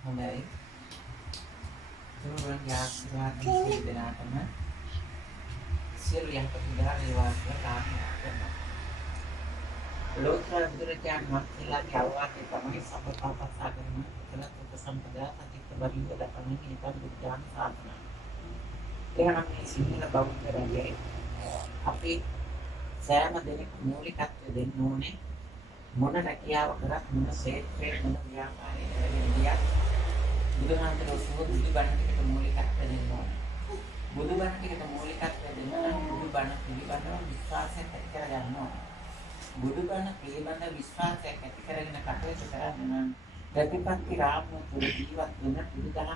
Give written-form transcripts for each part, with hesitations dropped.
හොඳයි. තුනුරුවන්ගේ ආශිර්වාද සියලු දෙනාටම සියලු යහපත් උදා වේවා කියලා ප්‍රාර්ථනා කරනවා. ලෝතර බුදුරජාණන් වහන්සේලාගේ අවවාදය තමයි සම්පතපස්සාගෙන උතන උපසම්පදා සතිත්ත බරින්ද දක්වන්නේ ඒකත් බුද්ධාන සාධනා. එහෙනම් මේ සිංහල බෞද්ධයන්ගේ අපි සෑම දෙනෙක් මූලිකත්වය දෙන්න ඕනේ. මොන රැකියාව කරත් මොන ක්ෂේත්‍රයේ මොන ව්‍යාපාරයේ කරගියක් බුදුහාමුදුරුවෝ බුදුබණකට මූලිකත්වය දෙන්න ඕනේ. බුදුබණකට මූලිකත්වය දෙන්න නම් බුදුබණ පිළිබඳව විශ්වාසයක් ඇති කරගන්න ඕනේ. බුදුබණ පිළිබඳ විශ්වාසයක් ඇති කරගෙන කටයුතු කරන්න නම් ප්‍රතිපත්ති රාමුව තුළ ජීවත් වෙන බුදුදහම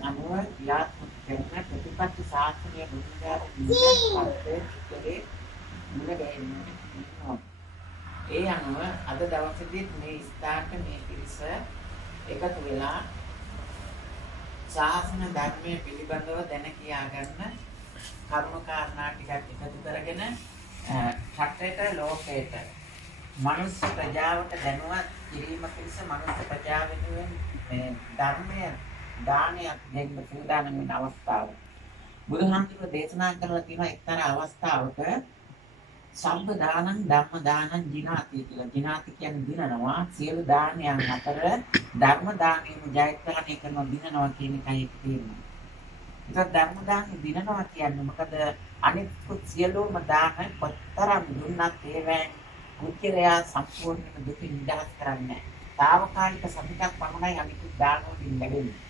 අනුව ක්‍රියාත්මක කරන ප්‍රතිපත්ති ශාස්ත්‍රීය බුදුදහමේ මුල ගැහෙන්නේ. ඒ අනුව අද දවසේදී මේ ස්ථානට මේ පිරිස එකතු වෙලා ශාසන ධර්මයේ පිළිබඳව දැන කියා ගන්න කරුණු කාරණා ටිකක් එකතු කරගෙන රටේට ලෝකයට මනුස්ස ප්‍රජාවට දැනුවත් කිරීම පිණිස මනුස්ස ප්‍රජාව වෙනුවෙන් මේ ධර්මය දානයක් දෙන්න සූදානම් වෙන අවස්ථාව. බුදුහාමුදුරුවෝ දේශනා කරලා තියෙන එක්තරා අවස්ථාවක සම්බ දානං ධම්ම දානං ජිනාති කියලා. ජිනාති කියන්නේ දිනනවා. සියලු දානයන් අතර ධර්ම දානෙම ජයග්‍රහණය කරන දිනනවා කියන එකයි තියෙන්නේ. ඒක ධර්ම දානෙ දිනනවා කියන්නේ මොකද අනිත් සියලුම දාන කොතරම් දුන්නත් ඒවෙන් කුච්චලයා සම්පූර්ණයෙන්ම දුකින් නිදහස් කරන්නේ නැහැ. తాවකාලික සතුටක් පමණයි අනිත් දාන වලින් ලැබෙන්නේ.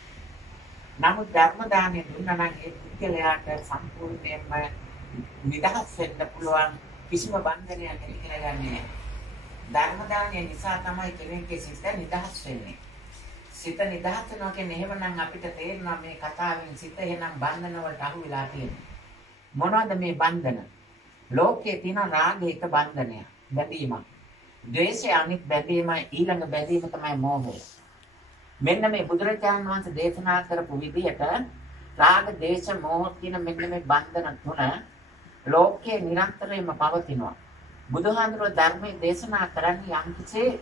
නමුත් ධර්ම දානෙ දුන්නා නම් ඒ කුච්චලයාට සම්පූර්ණයෙන්ම නිදහස් වෙන්න පුළුවන්. කිසිම බන්ධනයක් ඇති කරගන්නේ නැහැ. ධර්ම දානය නිසා තමයි කෙනෙක්ගේ සිත නිදහස් වෙන්නේ. සිත නිදහස් වෙනවා කියන්නේ එහෙමනම් අපිට තේරෙනවා මේ කතාවෙන් සිත එහෙනම් බන්ධන වලට අහු වෙලා තියෙනවා. මොනවද මේ බන්ධන? ලෝකයේ තියෙන රාගය එක බන්ධනයක්, බැඳීමක්. ද්වේෂය අනිත් බැඳීම, ඊළඟ බැඳීම තමයි මෝහය. මෙන්න මේ බුදුරජාණන් වහන්සේ දේශනා කරපු විදිහට රාග, ද්වේෂ, මෝහ කියන මෙන්න මේ බන්ධන තුන ලෝකයේ නිරන්තරයෙන්ම පවතිනවා. බුදුහාමුදුරුවෝ ධර්මයේ දේශනා කරන්නේ යම්කිසි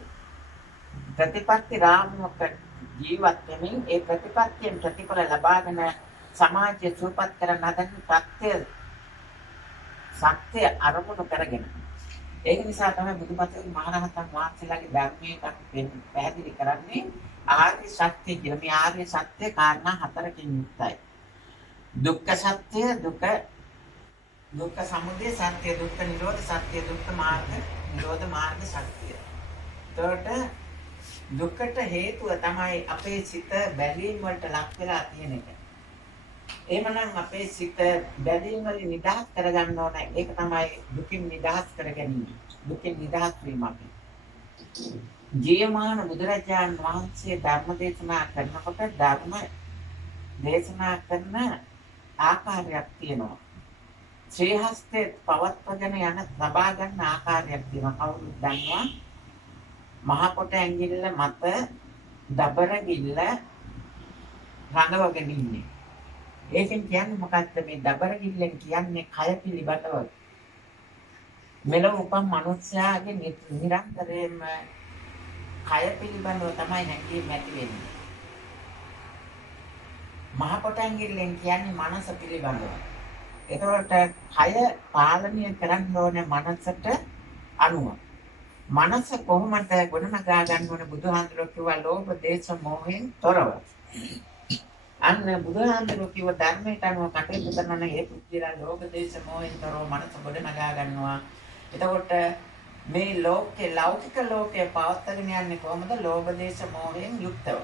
ප්‍රතිපත්ති රාමුවක ජීවත් වෙමින් ඒ ප්‍රතිපත්තියෙන් ප්‍රතිඵල ලබාගෙන සමාජය සුවපත් කරන හදන සත්‍ය අරමුණු කරගෙන. ඒක නිසා තමයි බුදුපතේ මහරහතන් වහන්සේලාගේ ධර්මයේ පැහැදිලි කරන්නේ ආර්ය සත්‍ය කියලා. මේ ආර්ය සත්‍ය කාරණා හතරකින් යුක්තයි. දුක්ඛ සත්‍ය, දුක්ඛ සමුදය සත්‍ය, දුක්ඛ නිරෝධ සත්‍ය, දුක්ඛ මාර්ග නිරෝධ මාර්ග සත්‍ය. එතකොට දුකට හේතුව තමයි අපේ සිත බැඳීම් වලට ලක් වෙලා තියෙන එක. එහෙමනම් අපේ සිත බැඳීම් වලින් නිදහස් කරගන්න ඕන. ඒක තමයි දුකින් නිදහස් කර ගැනීම. දුකින් නිදහස් වීම අපි. ජීවමාන බුදුරජාණන් වහන්සේ ධර්ම දේශනා කරනකොට ධර්ම දේශනා කරන ආකාරයක් තියෙනවා. ශ්‍රී හස්තේ පවත්වගෙන යන ලබා ගන්න ආකාරයක් තියෙනවා. කවුරුත් දන්නවා. මහ කොට ඇඟිල්ල මත දබර ගිල්ල රඳවගෙන ඉන්නේ. ඒකෙන් කියන්නේ මොකක්ද? මේ දබර ගිල්ලෙන් කියන්නේ කය පිළිබඳව. මෙලොව උපන් මනුස්සයාගේ නිරන්තරයෙන්ම කය පිළිබඳව තමයි හැඟීම් ඇති වෙන්නේ. මහ කොට ඇඟිල්ලෙන් කියන්නේ මනස පිළිබඳව. එතකොට කය පාලනය කරන්න ඕනේ මනසට අනුව. මනස කොහොමද ගොඩනගා ගන්න ඕනේ? බුදුහාමුදුරුවෝ කිව්වා ලෝභ, දේශ, මොහෙන් තොරව. අන්න බුදුහාමුදුරුවෝ කිව්ව ධර්මයට අනුව කටයුතු කරන ඒ පුද්ගලයා ලෝභ, දේශ, මොහෙන් තොරව මනස ගොඩනගා ගන්නවා. එතකොට මේ ලෝකේ ලෞකික ලෝකයේ පවත්වාගෙන යන්නේ කොහොමද? ලෝභ, දේශ, මොහෙන් යුක්තව.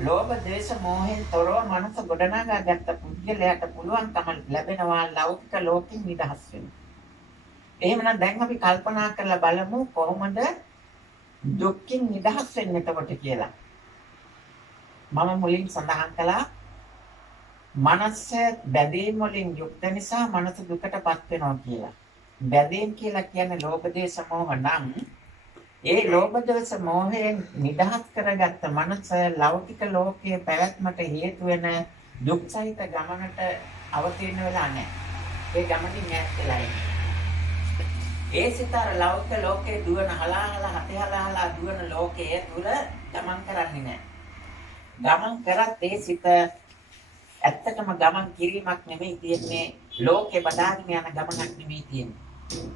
ලෝභ, දේශ, මොහෙන් තොරව මනස ගොඩනගා ගත්ත පුද්ගලයාට පුළුවන්කම ලැබෙනවා ලෞකික ලෝකෙන් නිදහස් වෙන්න. එහෙමනම් දැන් අපි කල්පනා කරලා බලමු කොහොමද දුක්ඛින් නිදහස් වෙන්නේ එතකොට කියලා. මම මුලින් සඳහන් කළා මනස බැඳීම් වලින් යුක්ත නිසා මනස දුකටපත් වෙනවා කියලා. බැඳීම් කියලා කියන්නේ ලෝභ, දේශ, මොහ නම් ඒ ලෝභ, දේශ, මොහයෙන් නිදහස් කරගත්ත මනස ලෞකික ලෝකයේ පැවැත්මට හේතු වෙන දුක් සහිත ගමනට අවතීර්ණ වෙලා නැහැ. ඒ ගමනින් ඈත් වෙලා ඉන්නේ. ඒ සිතර ලෞකික ලෝකේ දුවන හලාහලා හතේ හලාහලා දුවන ලෝකයේ තුල ගමන් කරන්නේ නැහැ. ගමන් කරත් ඒ සිත ඇත්තටම ගමන් කිරීමක් නෙමෙයි තියෙන්නේ, ලෝකේ බදාගෙන යන ගමනක් නෙමෙයි තියෙන්නේ.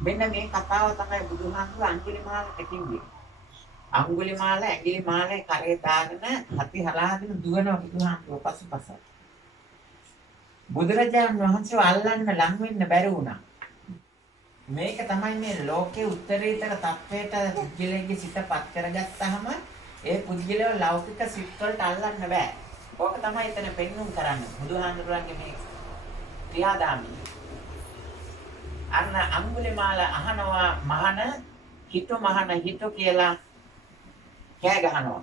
මෙන්න මේ කතාව තමයි බුදුහාමුදුර අඟුලිමාලට කිව්වේ. අඟුලිමාල ඇඟිලිමාලේ කරේ දාගෙන හති හලාගෙන දුවන බුදුහාමුදුර පසුපස. බුදුරජාණන් වහන්සේ අල්ලන්න ලං වෙන්න බැරි වුණා. මේක තමයි මේ ලෝකේ උත්තරීතර තත්වයට පුද්ගලයාගේ සිතපත් කරගත්තාම ඒ පුද්ගලයා ලෞකික සිත් වලට අල්ලන්න බෑ. ඕක තමයි එතන පෙන්වුම් කරන්නේ. බුදුහාමුදුරන්ගේ මේ ක්‍රියාදාමය. අන්න අඟුලිමාල අහනවා මහන හිතු කියලා කෑ ගහනවා.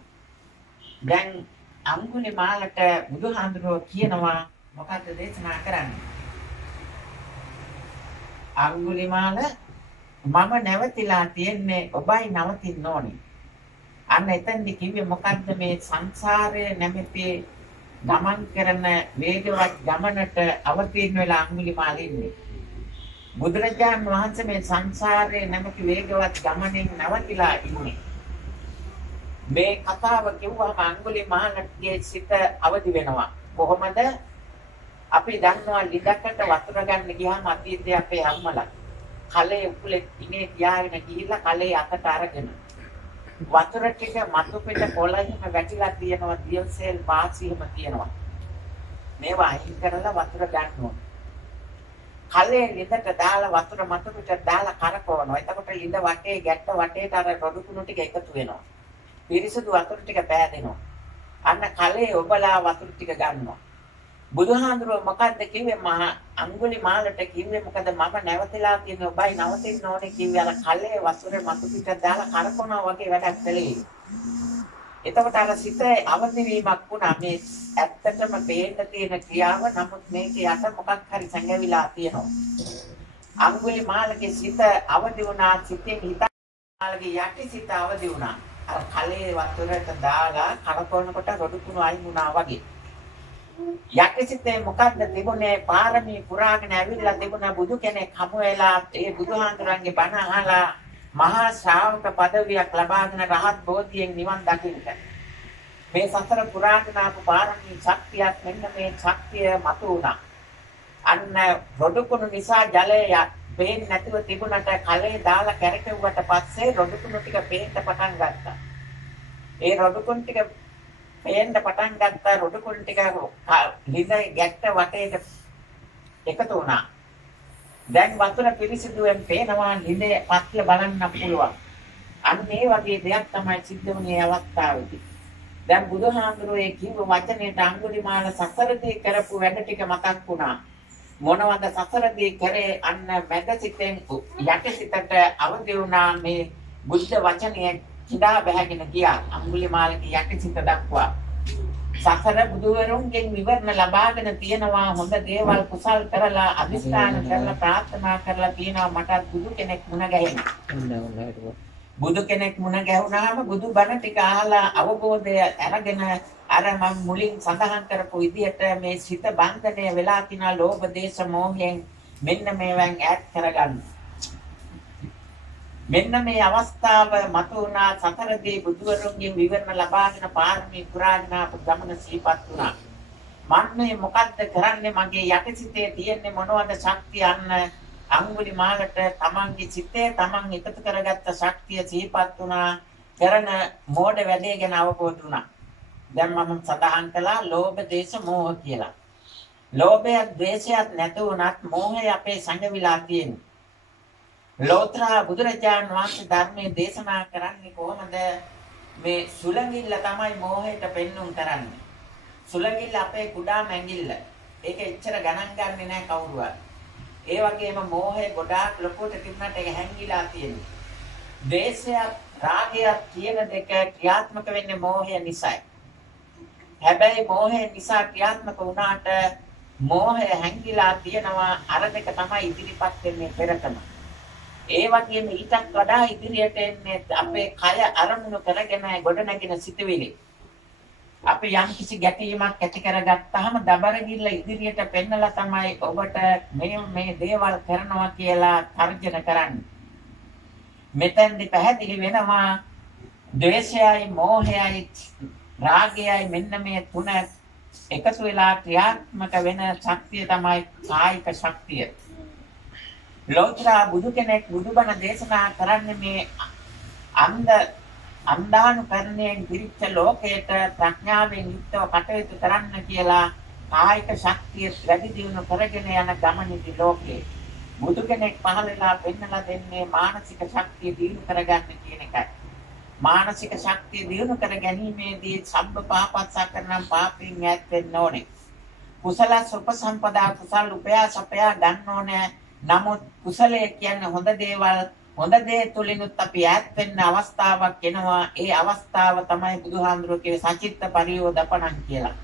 දැන් අඟුලිමාලට බුදුහාමුදුරුවෝ කියනවා මොකද්ද දේශනා කරන්නේ? අඟුලිමාල මම නැවතිලා තියන්නේ ඔබයි නවතින්න ඕනේ. අන්න එතෙන්දි කිව්වේ මොකද්ද මේ සංසාරයේ නැමැති ගමන් කරන වේගවත් ගමනට අවතීර්ණ වෙලා අඟුලිමාල ඉන්නේ. බුදුරජාණන් වහන්සේ මේ සංසාරයේ නැමැති වේගවත් ගමනින් නැවතිලා ඉන්නේ. මේ කතාව කිව්වම අඟුලිමාලගේ සිත අවදි වෙනවා. කොහොමද? අපි දන්නවා ලිඳකට වතුර ගන්න ගියාම අතීතයේ අපේ අම්මලා කලේ උකුලේ ඉනේ තියාගෙන ගිහිල්ලා කලේ අතට අරගෙන වතුර ටික මතු පිට කොළහිම වැටිලා තියෙනවා, දියසෙල් පාසියම තියෙනවා. මේවා අයින් කරලා වතුර ගන්න ඕන. කලේ ලිඳට දාලා වතුර මතු පිට දාලා කරකවනවා. එතකොට ලිඳ වටේ ගැට්ට වටේට අර රොඩු කුණු ටික එකතු වෙනවා. පිරිසිදු වතුර ටික පෑදෙනවා. අන්න කලේ ඔබලා වතුර ටික ගන්නවා. බුදුහාඳුරෝ මොකද්ද කිව්වේ? මහා අඟුලිමාලට කිව්වේ මොකද? මම නැවතිලා තියෙන ඔබයි නවතින්න ඕනේ කිව්වේ. අර කලේ වතුරේ මතු පිට දාලා කරකවනවා වගේ වැඩක් කළේ. එතකොට අර සිත අවදි වීමක් වුණා. මේ ඇත්තටම පේන්න තියෙන ක්‍රියාව, නමුත් මේකේ යට මොකක් හරි සංගවිලා තියෙනවා. අඟුලිමාලගේ සිත අවදි වුණා. සිතේ හිතාලගේ යටි සිත අවදි වුණා. අර කලේ වතුරට දාලා කරකවනකොට රොඩු කුණු අයින් වුණා වගේ. යටිසිතේ මොකද්ද තිබුණේ? පාරමී පුරාගෙන ඇවිල්ලා තිබුණා බුදු කෙනෙක් හමු වෙලා ඒ බුදුහාඳුරන්ගේ බණ අහලා මහා ශ්‍රාවක පදවියක් ලබාගෙන රහත් බෝධියෙන් නිවන් දකින්න. මේ සතර පුරාගෙන ආපු පාරමී ශක්තියක්, මෙන්න මේ ශක්තිය මතු වුණා. අන්න රොඩු කුණු නිසා ජලය පේන්නේ නැතිව තිබුණට කලේ දාලා කැරකෙව්වට පස්සේ රොඩු කුණු ටික පේන්න පටන් ගත්තා. ඒ රොඩු කුණු ටික පේන්න පටන් ගත්තා. රොඩු කුණු ටික ලිඳ ගැට්ට වටේට එකතු වුණා. දැන් වතුර පිරිසිදුවෙන් පේනවා, ලිඳේ පස්ල බලන්න පුළුවන්. අන්න ඒ වගේ දෙයක් තමයි සිද්ධ වුණේ අවස්ථාවේදී. දැන් බුදුහාමුදුරුවෝ කිව්ව වචනේට අඟුලිමාල සසරදී කරපු වැඩ ටික මතක් වුණා. මොනවද සසරදී කරේ? අන්න මැද සිතෙන් යට සිතට අවදි වුණා. මේ බුද්ධ වචනය කිඳා බැහැගෙන ගියා අඟුලිමාලගේ යට සිත දක්වා. සසර බුදුවරුන්ගෙන් විවරණ ලබාගෙන තියෙනවා. හොඳ දේවල් කුසල් කරලා අදිස්ථාන කරලා ප්‍රාර්ථනා කරලා තියෙනවා මට බුදු කෙනෙක් මුණ ගැහෙන්න. බුදු කෙනෙක් මුණ ගැහුණාම බුදු බණ ටික අහලා අවබෝධය අරගෙන අර මම මුලින් සඳහන් කරපු විදිහට මේ සිත බන්ධනය වෙලා තිනා ලෝභ දේශ මොහයෙන් මෙන්න මේවෙන් ඈත් කරගන්න. මෙන්න මේ අවස්ථාව මතු වුණා. සතරදී බුදුවරුන්ගෙන් විවරණ ලබාගෙන පාරමී පුරාගෙන ආපු ගමන සිහිපත් වුණා. මන්නේ මොකද්ද කරන්නේ? මගේ යටිසිතේ තියෙන්නේ මොනවද ශක්තිය? අන්න අඟුලිමාලට තමන්ගේ සිතේ තමන් එකතු කරගත්ත ශක්තිය සිහිපත් වුණා. කරන මෝඩ වැඩේ ගැන අවබෝධ වුණා. දැන් මම සඳහන් කළා ලෝභ දේශ මොහ කියලා. ලෝභයත් ද්වේෂයත් නැතුණත් මෝහය අපේ සංගවිලා තියෙනවා. ලෝතර බුදුරජාණන් වහන්සේ ධර්මයේ දේශනා කරන්නේ කොහොමද? මේ සුලංගිල්ල තමයි මෝහයට පෙන්눔 කරන්නේ. සුලංගිල්ල අපේ කුඩා මැඟිල්ල. ඒක එච්චර ගණන් ගන්නේ නැහැ කවුරුවත්. ඒ වගේම මෝහය ගොඩාක් ලොකුට තිබුණාට ඒක හැංගිලා තියෙනවා. ද්වේෂයත් රාගයත් කියන දෙක ක්‍රියාත්මක වෙන්නේ මෝහය නිසායි. හැබැයි මෝහය නිසා ක්‍රියාත්මක වුණාට මෝහය හැංගිලා තියෙනවා. අර දෙක තමයි ඉදිරිපත් වෙන්නේ පෙරටම. ඒ වගේම ඊටත් වඩා ඉදිරියට එන්නේ අපේ කය අරමුණු කරගෙන ගොඩනැගෙන සිතුවිලි. අපි යම් කිසි ගැටීමක් ඇති කරගත්තාම දබර ගිල්ල ඉදිරියට පෙන්නලා තමයි ඔබට මේ දේවල් කරනවා කියලා තර්ජන කරන්නේ. මෙතෙන්දි පැහැදිලි වෙනවා ද්වේෂයයි මෝහයයි රාගයයි මෙන්න මේ තුන එකතු වෙලා ක්‍රියාත්මක වෙන ශක්තිය තමයි කායික ශක්තිය. ලෝතර බුදු කෙනෙක් බුදුබණ දේශනා කරන්නේ මේ අන්ධානුකරණයෙන් පිරිච්ච ලෝකයට ප්‍රඥාවෙන් යුක්තව කටයුතු කරන්න කියලා කායික ශක්තිය වැඩි දියුණු කරගෙන යන ගමනේදී ලෝකේ බුදු කෙනෙක් පහළ වෙලා පෙන්නලා දෙන්නේ මානසික ශක්තිය දියුණු කරගන්න කියන එකයි. මානසික ශක්තිය දියුණු කර ගැනීමේදී සබ්බ පාපස්සකරණම් පාපින් ඈත් වෙන්න ඕනේ. කුසල සුපසම්පදා කුසල උපයාසපයා ගන්න ඕනේ. නමුත් කුසලයේ කියන්නේ හොඳ දේවල් හොඳ දේ තුලිනුත් අපි ඈත් වෙන්න අවස්ථාවක් එනවා. ඒ අවස්ථාව තමයි බුදුහාඳුරෝ කියේ සචිත්ත පරියෝදපණං කියලා.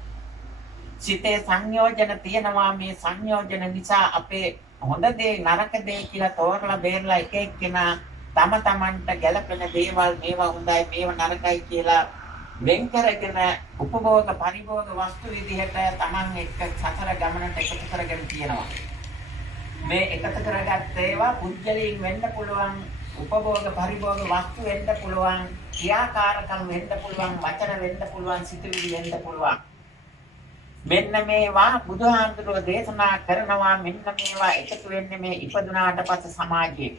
සිතේ සංයෝජන තියෙනවා. මේ සංයෝජන නිසා අපේ හොඳ දේ නරක දේ කියලා තෝරලා බේරලා එක එක්කෙනා තම තමන්ට ගැළපෙන දේවල් මේවා හොඳයි මේවා නරකයි කියලා වෙන් කරගෙන උපභෝග පරිභෝග වස්තු විදිහට තමන් එක්ක සතර ගමනට එකතු කරගෙන තියෙනවා. මේ එකතු කරගත්ත ඒවා පුජ්‍යලයෙන් වෙන්න පුළුවන්, උපභෝග පරිභෝග වස්තු වෙන්න පුළුවන්, ක්‍රියාකාරකම් වෙන්න පුළුවන්, වචන වෙන්න පුළුවන්, සිතුවිලි වෙන්න පුළුවන්. මෙන්න මේවා බුදුහාමුදුරුවෝ දේශනා කරනවා. මෙන්න මේවා එකතු වෙන්නේ මේ ඉපදුනාට පස්සේ සමාජයේ.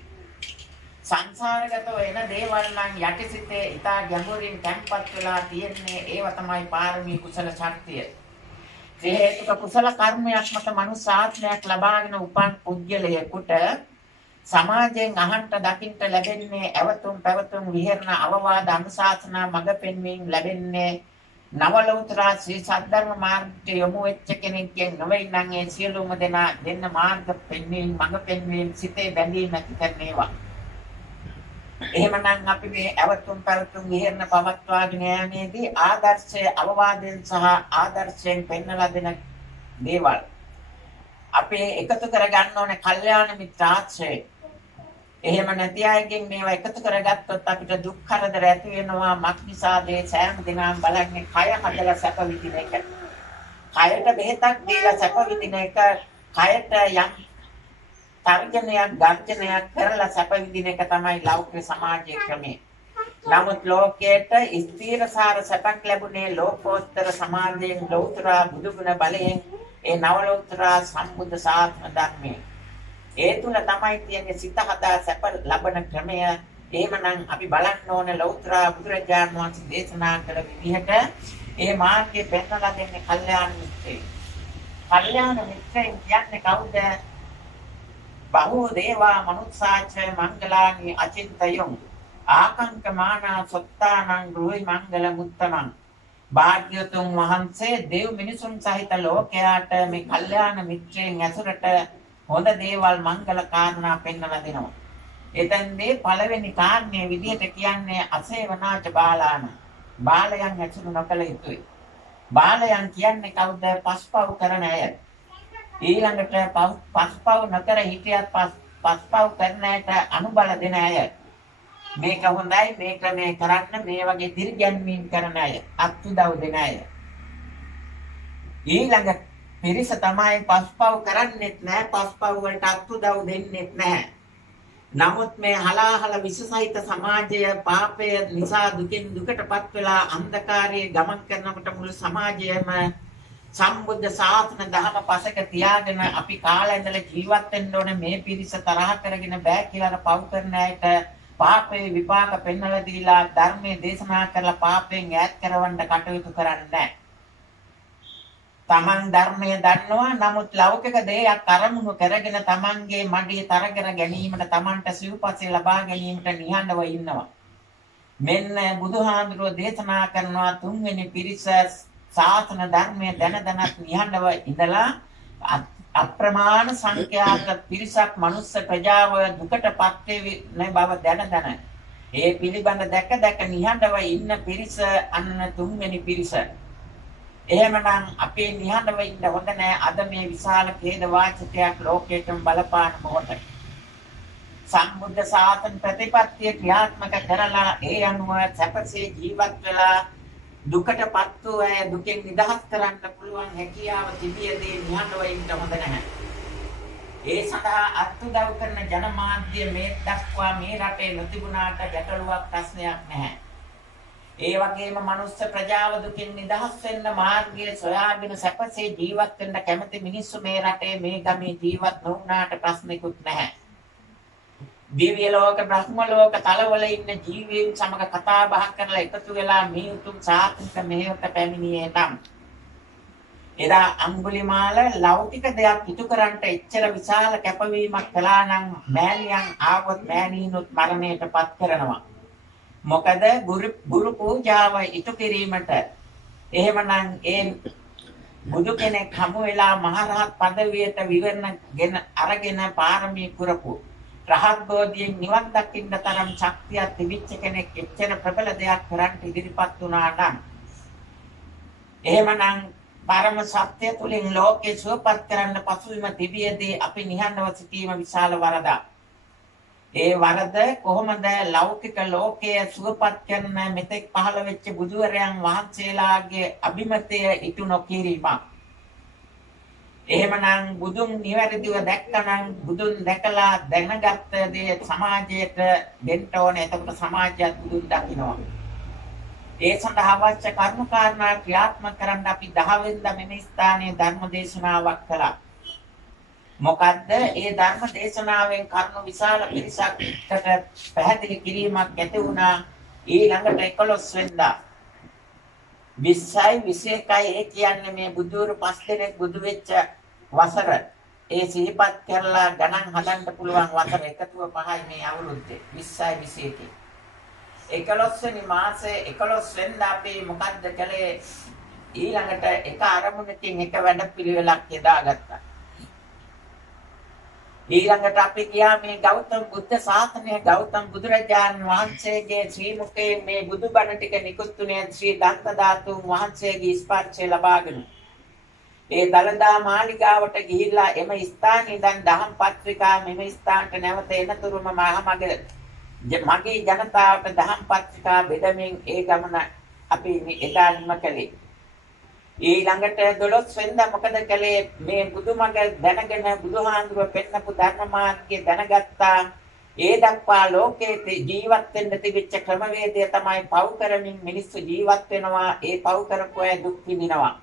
සංසාරගත වෙන දේවල් නම් යටිසිතේ ඊටා ගැඹුරින් තැන්පත් වෙලා තියෙන්නේ. ඒව තමයි පාරමී කුසල ශක්තිය. ඒ හේතුක කුසල කර්මයක් මත මනුස්ස ආත්මයක් ලබාගෙන උපන් පුජ්‍යලයකට සමාජයෙන් අහන්න දකින්න ලැබෙන්නේ අවතුම් පැවතුම් විහෙරණ අවවාද අනුශාසනා මඟ පෙන්වීම ලැබෙන්නේ නවලෝතර ශ්‍රී සද්ධර්ම මාර්ගයට යොමු වෙච්ච කෙනෙක්ගෙන් නොවේ නම් ඒ සියලුම දෙනා දෙන්න මාර්ග පෙන්වීම මඟ පෙන්වීම සිතේ බැඳීම ඇති කරනේවා. එහෙමනම් අපි මේ අවතුම් පැවතුම් විහෙරණ පවත්වාගෙන යෑමේදී ආදර්ශය අවවාදයෙන් සහ ආදර්ශයෙන් පෙන්වලා දෙන දේවල් අපි එකතු කරගන්න ඕනේ කල්යාණ මිත්‍රාශ්‍රය. එහෙම නැති අයගෙන් මේවා එකතු කරගත්තොත් අපිට දුක් කරදර ඇති වෙනවා. මක් නිසාද සෑම දිනම බලන්නේ කය හදලා සැප විඳින එක. කයට බෙහෙතක් දීලා සැප විඳින එක. කයට යම් තර්ජනයක් ගර්ජනයක් කරලා සැප විඳින එක තමයි ලෞකික සමාජයේ ක්‍රමය. නමුත් ලෝකයට ස්ථීරසාර සැපක් ලැබුණේ ලෝකෝත්තර සමාජයෙන් ලෞතර බුදුගුණ බලයෙන් ඒ නවලෝතර සම්බුද්ධ ශාසන ධර්මයේ. ඒ තුල තමයි තියෙන්නේ සිත හදා සැප ලබන ක්‍රමය. එහෙමනම් අපි බලන්න ඕනේ ලෞතර බුදුරජාණන් වහන්සේ දේශනා කළ විදිහට ඒ මාර්ගයේ පෙන්වලා දෙන්නේ කල්යාණ මිත්‍රය. කල්යාණ මිත්‍රය කියන්නේ කවුද? බහූ දේවා මනුස්සාච මංගලානි අචින්තයං ආකංකමානා සොත්තානං ගෘහි මංගල මුත්තමං. භාග්‍යතුන් වහන්සේ දේව මිනිසුන් සහිත ලෝකයාට මේ කල්යාණ මිත්‍රයන් ඇසුරට හොඳ දේවල් මංගල කාරණා පෙන්වලා දෙනවා. එතෙන්දී පළවෙනි කාරණේ විදිහට කියන්නේ අසේවනාච බාලාන. බාලයන් ඇසුරු නොකළ යුතුයි. බාලයන් කියන්නේ කවුද? පස්පව් කරන අය. ඊළඟට පස්පව් නොකර හිටියත් පස්පව් කරන අයට අනුබල දෙන අය. මේක හොඳයි මේක මේ කරන්න මේ වගේ දිරිගැන්වීම් කරන අය, අත්උදව් දෙන අය. ඊළඟ පිරිස තමයි පස්පව් කරන්නේත් නැහැ, පස්පව් වලට අත්උදව් දෙන්නෙත් නැහැ. නමුත් මේ හලාහල විශේෂිත සමාජය පාපය නිසා දුකින් දුකටපත් වෙලා අන්ධකාරයේ ගමන් කරනකොට මුළු සමාජයම සම්බුද්ධ ශාසන දහම පසක තියාගෙන අපි කාලේ ඉඳලා ජීවත් වෙන්න ඕනේ. මේ පිරිස තරහ කරගෙන බෑ කියලා පව් කරන අයට පාපේ විපාක පෙන්වලා දීලා ධර්මයේ දේශනා කරලා පාපයෙන් ඈත් කරවන්න කටයුතු කරන්නේ. තමන් ධර්මයේ දන්නවා නමුත් ලෞකික දේයක් අරමුණු කරගෙන තමන්ගේ මඩේ තරගෙන ගැනීමට තමන්ට සිව්පස්සේ ලබා ගැනීමට නිහඬව ඉන්නවා. මෙන්න බුදුහාමුදුරුවෝ දේශනා කරනවා තුන්වෙනි පිරිස ශාසන ධර්මයේ දැනදැනත් නිහඬව ඉඳලා අප්‍රමාණ සංඛ්‍යාත පිරිසක් මනුස්ස ප්‍රජාව දුකටපත් වෙන බව දැනදැන ඒ පිළිබඳ දැක නිහඬව ඉන්න පිරිස අන්න තුන්වෙනි පිරිස. එහෙමනම් අපේ නිහඬව ඉන්න හොඳ නැහැ. අද මේ විශාල ඛේද වාචකයක් ලෝකයටම බලපාන මොහොත. සම්බුද්ධ ශාසන ප්‍රතිපත්තිය ක්‍රියාත්මක කරලා ඒ අනුව සැපසේ ජීවත් වෙලා දුකටපත් වූ අය දුකෙන් නිදහස් කරන්න පුළුවන් හැකියාව තිබියදී නිහඬව ඉන්න හොඳ නැහැ. ඒ සඳහා අත්උදව් කරන ජනමාධ්‍ය මේ දක්වා මේ රටේ නොතිබුණාට ගැටලුවක් ප්‍රශ්නයක් නැහැ. ඒ වගේම මනුස්ස ප්‍රජාව දුකින් නිදහස් වෙන්න මාර්ගය සොයාගෙන සැපසේ ජීවත් වෙන්න කැමති මිනිස්සු මේ රටේ මේ ගමේ ජීවත් නොවුණාට ප්‍රශ්නකුත් නැහැ. දිව්‍ය ලෝක බ්‍රහ්ම ලෝක තලවල ඉන්න ජීවීන් සමග කතා බහ කරලා එකතු වෙලා මේ උතුම් සාත්‍වික මෙහෙයට පැමිණියේ නම් එදා අඟුලිමාල ලෞකික දෙයක් ඉටු කරන්නට එච්චර විශාල කැපවීමක් කළා නම් මෑණියන් ආවොත් මෑණීනුත් මරණයටපත් කරනවා. මොකද ගුරු පූජාව ඉටු කිරීමට එහෙමනම් ඒ බුදු කෙනෙක් හමු වෙලා මහරහත් පදවියට විවරණගෙන අරගෙන පාරමී පුරපු රහත් බෝධියෙන් නිවන් දකින්න තරම් ශක්තියක් තිබිච්ච කෙනෙක් එච්චර ප්‍රබල දෙයක් කරන්න ඉදිරිපත් වුණා නම් එහෙමනම් පරම සත්‍ය තුලින් ලෝකේ සුවපත් කරන්න පසුවිම තිබියදී අපි නිහඬව සිටීම විශාල වරදක්. ඒ වරද කොහොමද ලෞකික ලෝකයේ සුවපත් කරන මෙතෙක් පහළ වෙච්ච බුදුවරයන් වහන්සේලාගේ අභිමතය ඉටු නොකිරීම. එහෙමනම් බුදුන් නිවැරදිව දැක්කනම් බුදුන් දැකලා දැනගත්ත දේ සමාජයට දෙන්න ඕනේ. එතකොට සමාජයත් බුදුන් දකිනවා. ඒ සඳහා අවශ්‍ය කර්ම කාරණා ක්‍රියාත්මක කරන්න අපි 10 වෙනිදා මෙම ස්ථානයේ ධර්ම දේශනාවක් කළා. මොකද්ද? ඒ ධර්ම දේශනාවෙන් කරුණු විශාල පිරිසකට පැහැදිලි කිරීමක් ඇති වුණා. ඊළඟට 11 වෙනිදා 20යි 21යි ඒ කියන්නේ මේ බුදුරු 5 දෙනෙක් බුදු වෙච්ච වසර. ඒ සිහිපත් කරලා ගණන් හදන්න පුළුවන් වසර එකතුව 5යි මේ අවුරුද්දේ 20යි 21යි. 11 වෙනි මාසේ 11 වෙනිදා අපි මොකද්ද කළේ? ඊළඟට එක අරමුණකින් එක වැඩපිළිවෙලක් යදාගත්තා. ඊළඟට අපි ගියා මේ ගෞතම බුද්ධ ශාසනය ගෞතම බුදුරජාණන් වහන්සේගේ ශ්‍රී මුඛයෙන් මේ බුදුබණ ටික නිකුත්ුනේ ශ්‍රී දන්ත ධාතුන් වහන්සේගේ ස්පර්ශය ලබාගෙන. ඒ දලදා මාලිගාවට ගිහිල්ලා එම ස්ථානයේ දැන් දහම් පත්‍රිකා මෙම ස්ථානට නැවත එනතුරුම මගේ ජනතාවට දහම් පත්‍රිකා බෙදමින් ඒ ගමන අපි එදා නිම කළේ. ඊළඟට 12 වෙනිදා මොකද කළේ? මේ බුදුමග දැනගෙන බුදුහාඳුර පෙන්නපු ධර්ම මාර්ගය දැනගත්තා. ඒ දක්වා ලෝකයේ ජීවත් වෙන්න තිබිච්ච ක්‍රමවේදය තමයි පව් කරමින් මිනිස්සු ජීවත් වෙනවා. ඒ පව් කරපු අය දුක් විඳිනවා.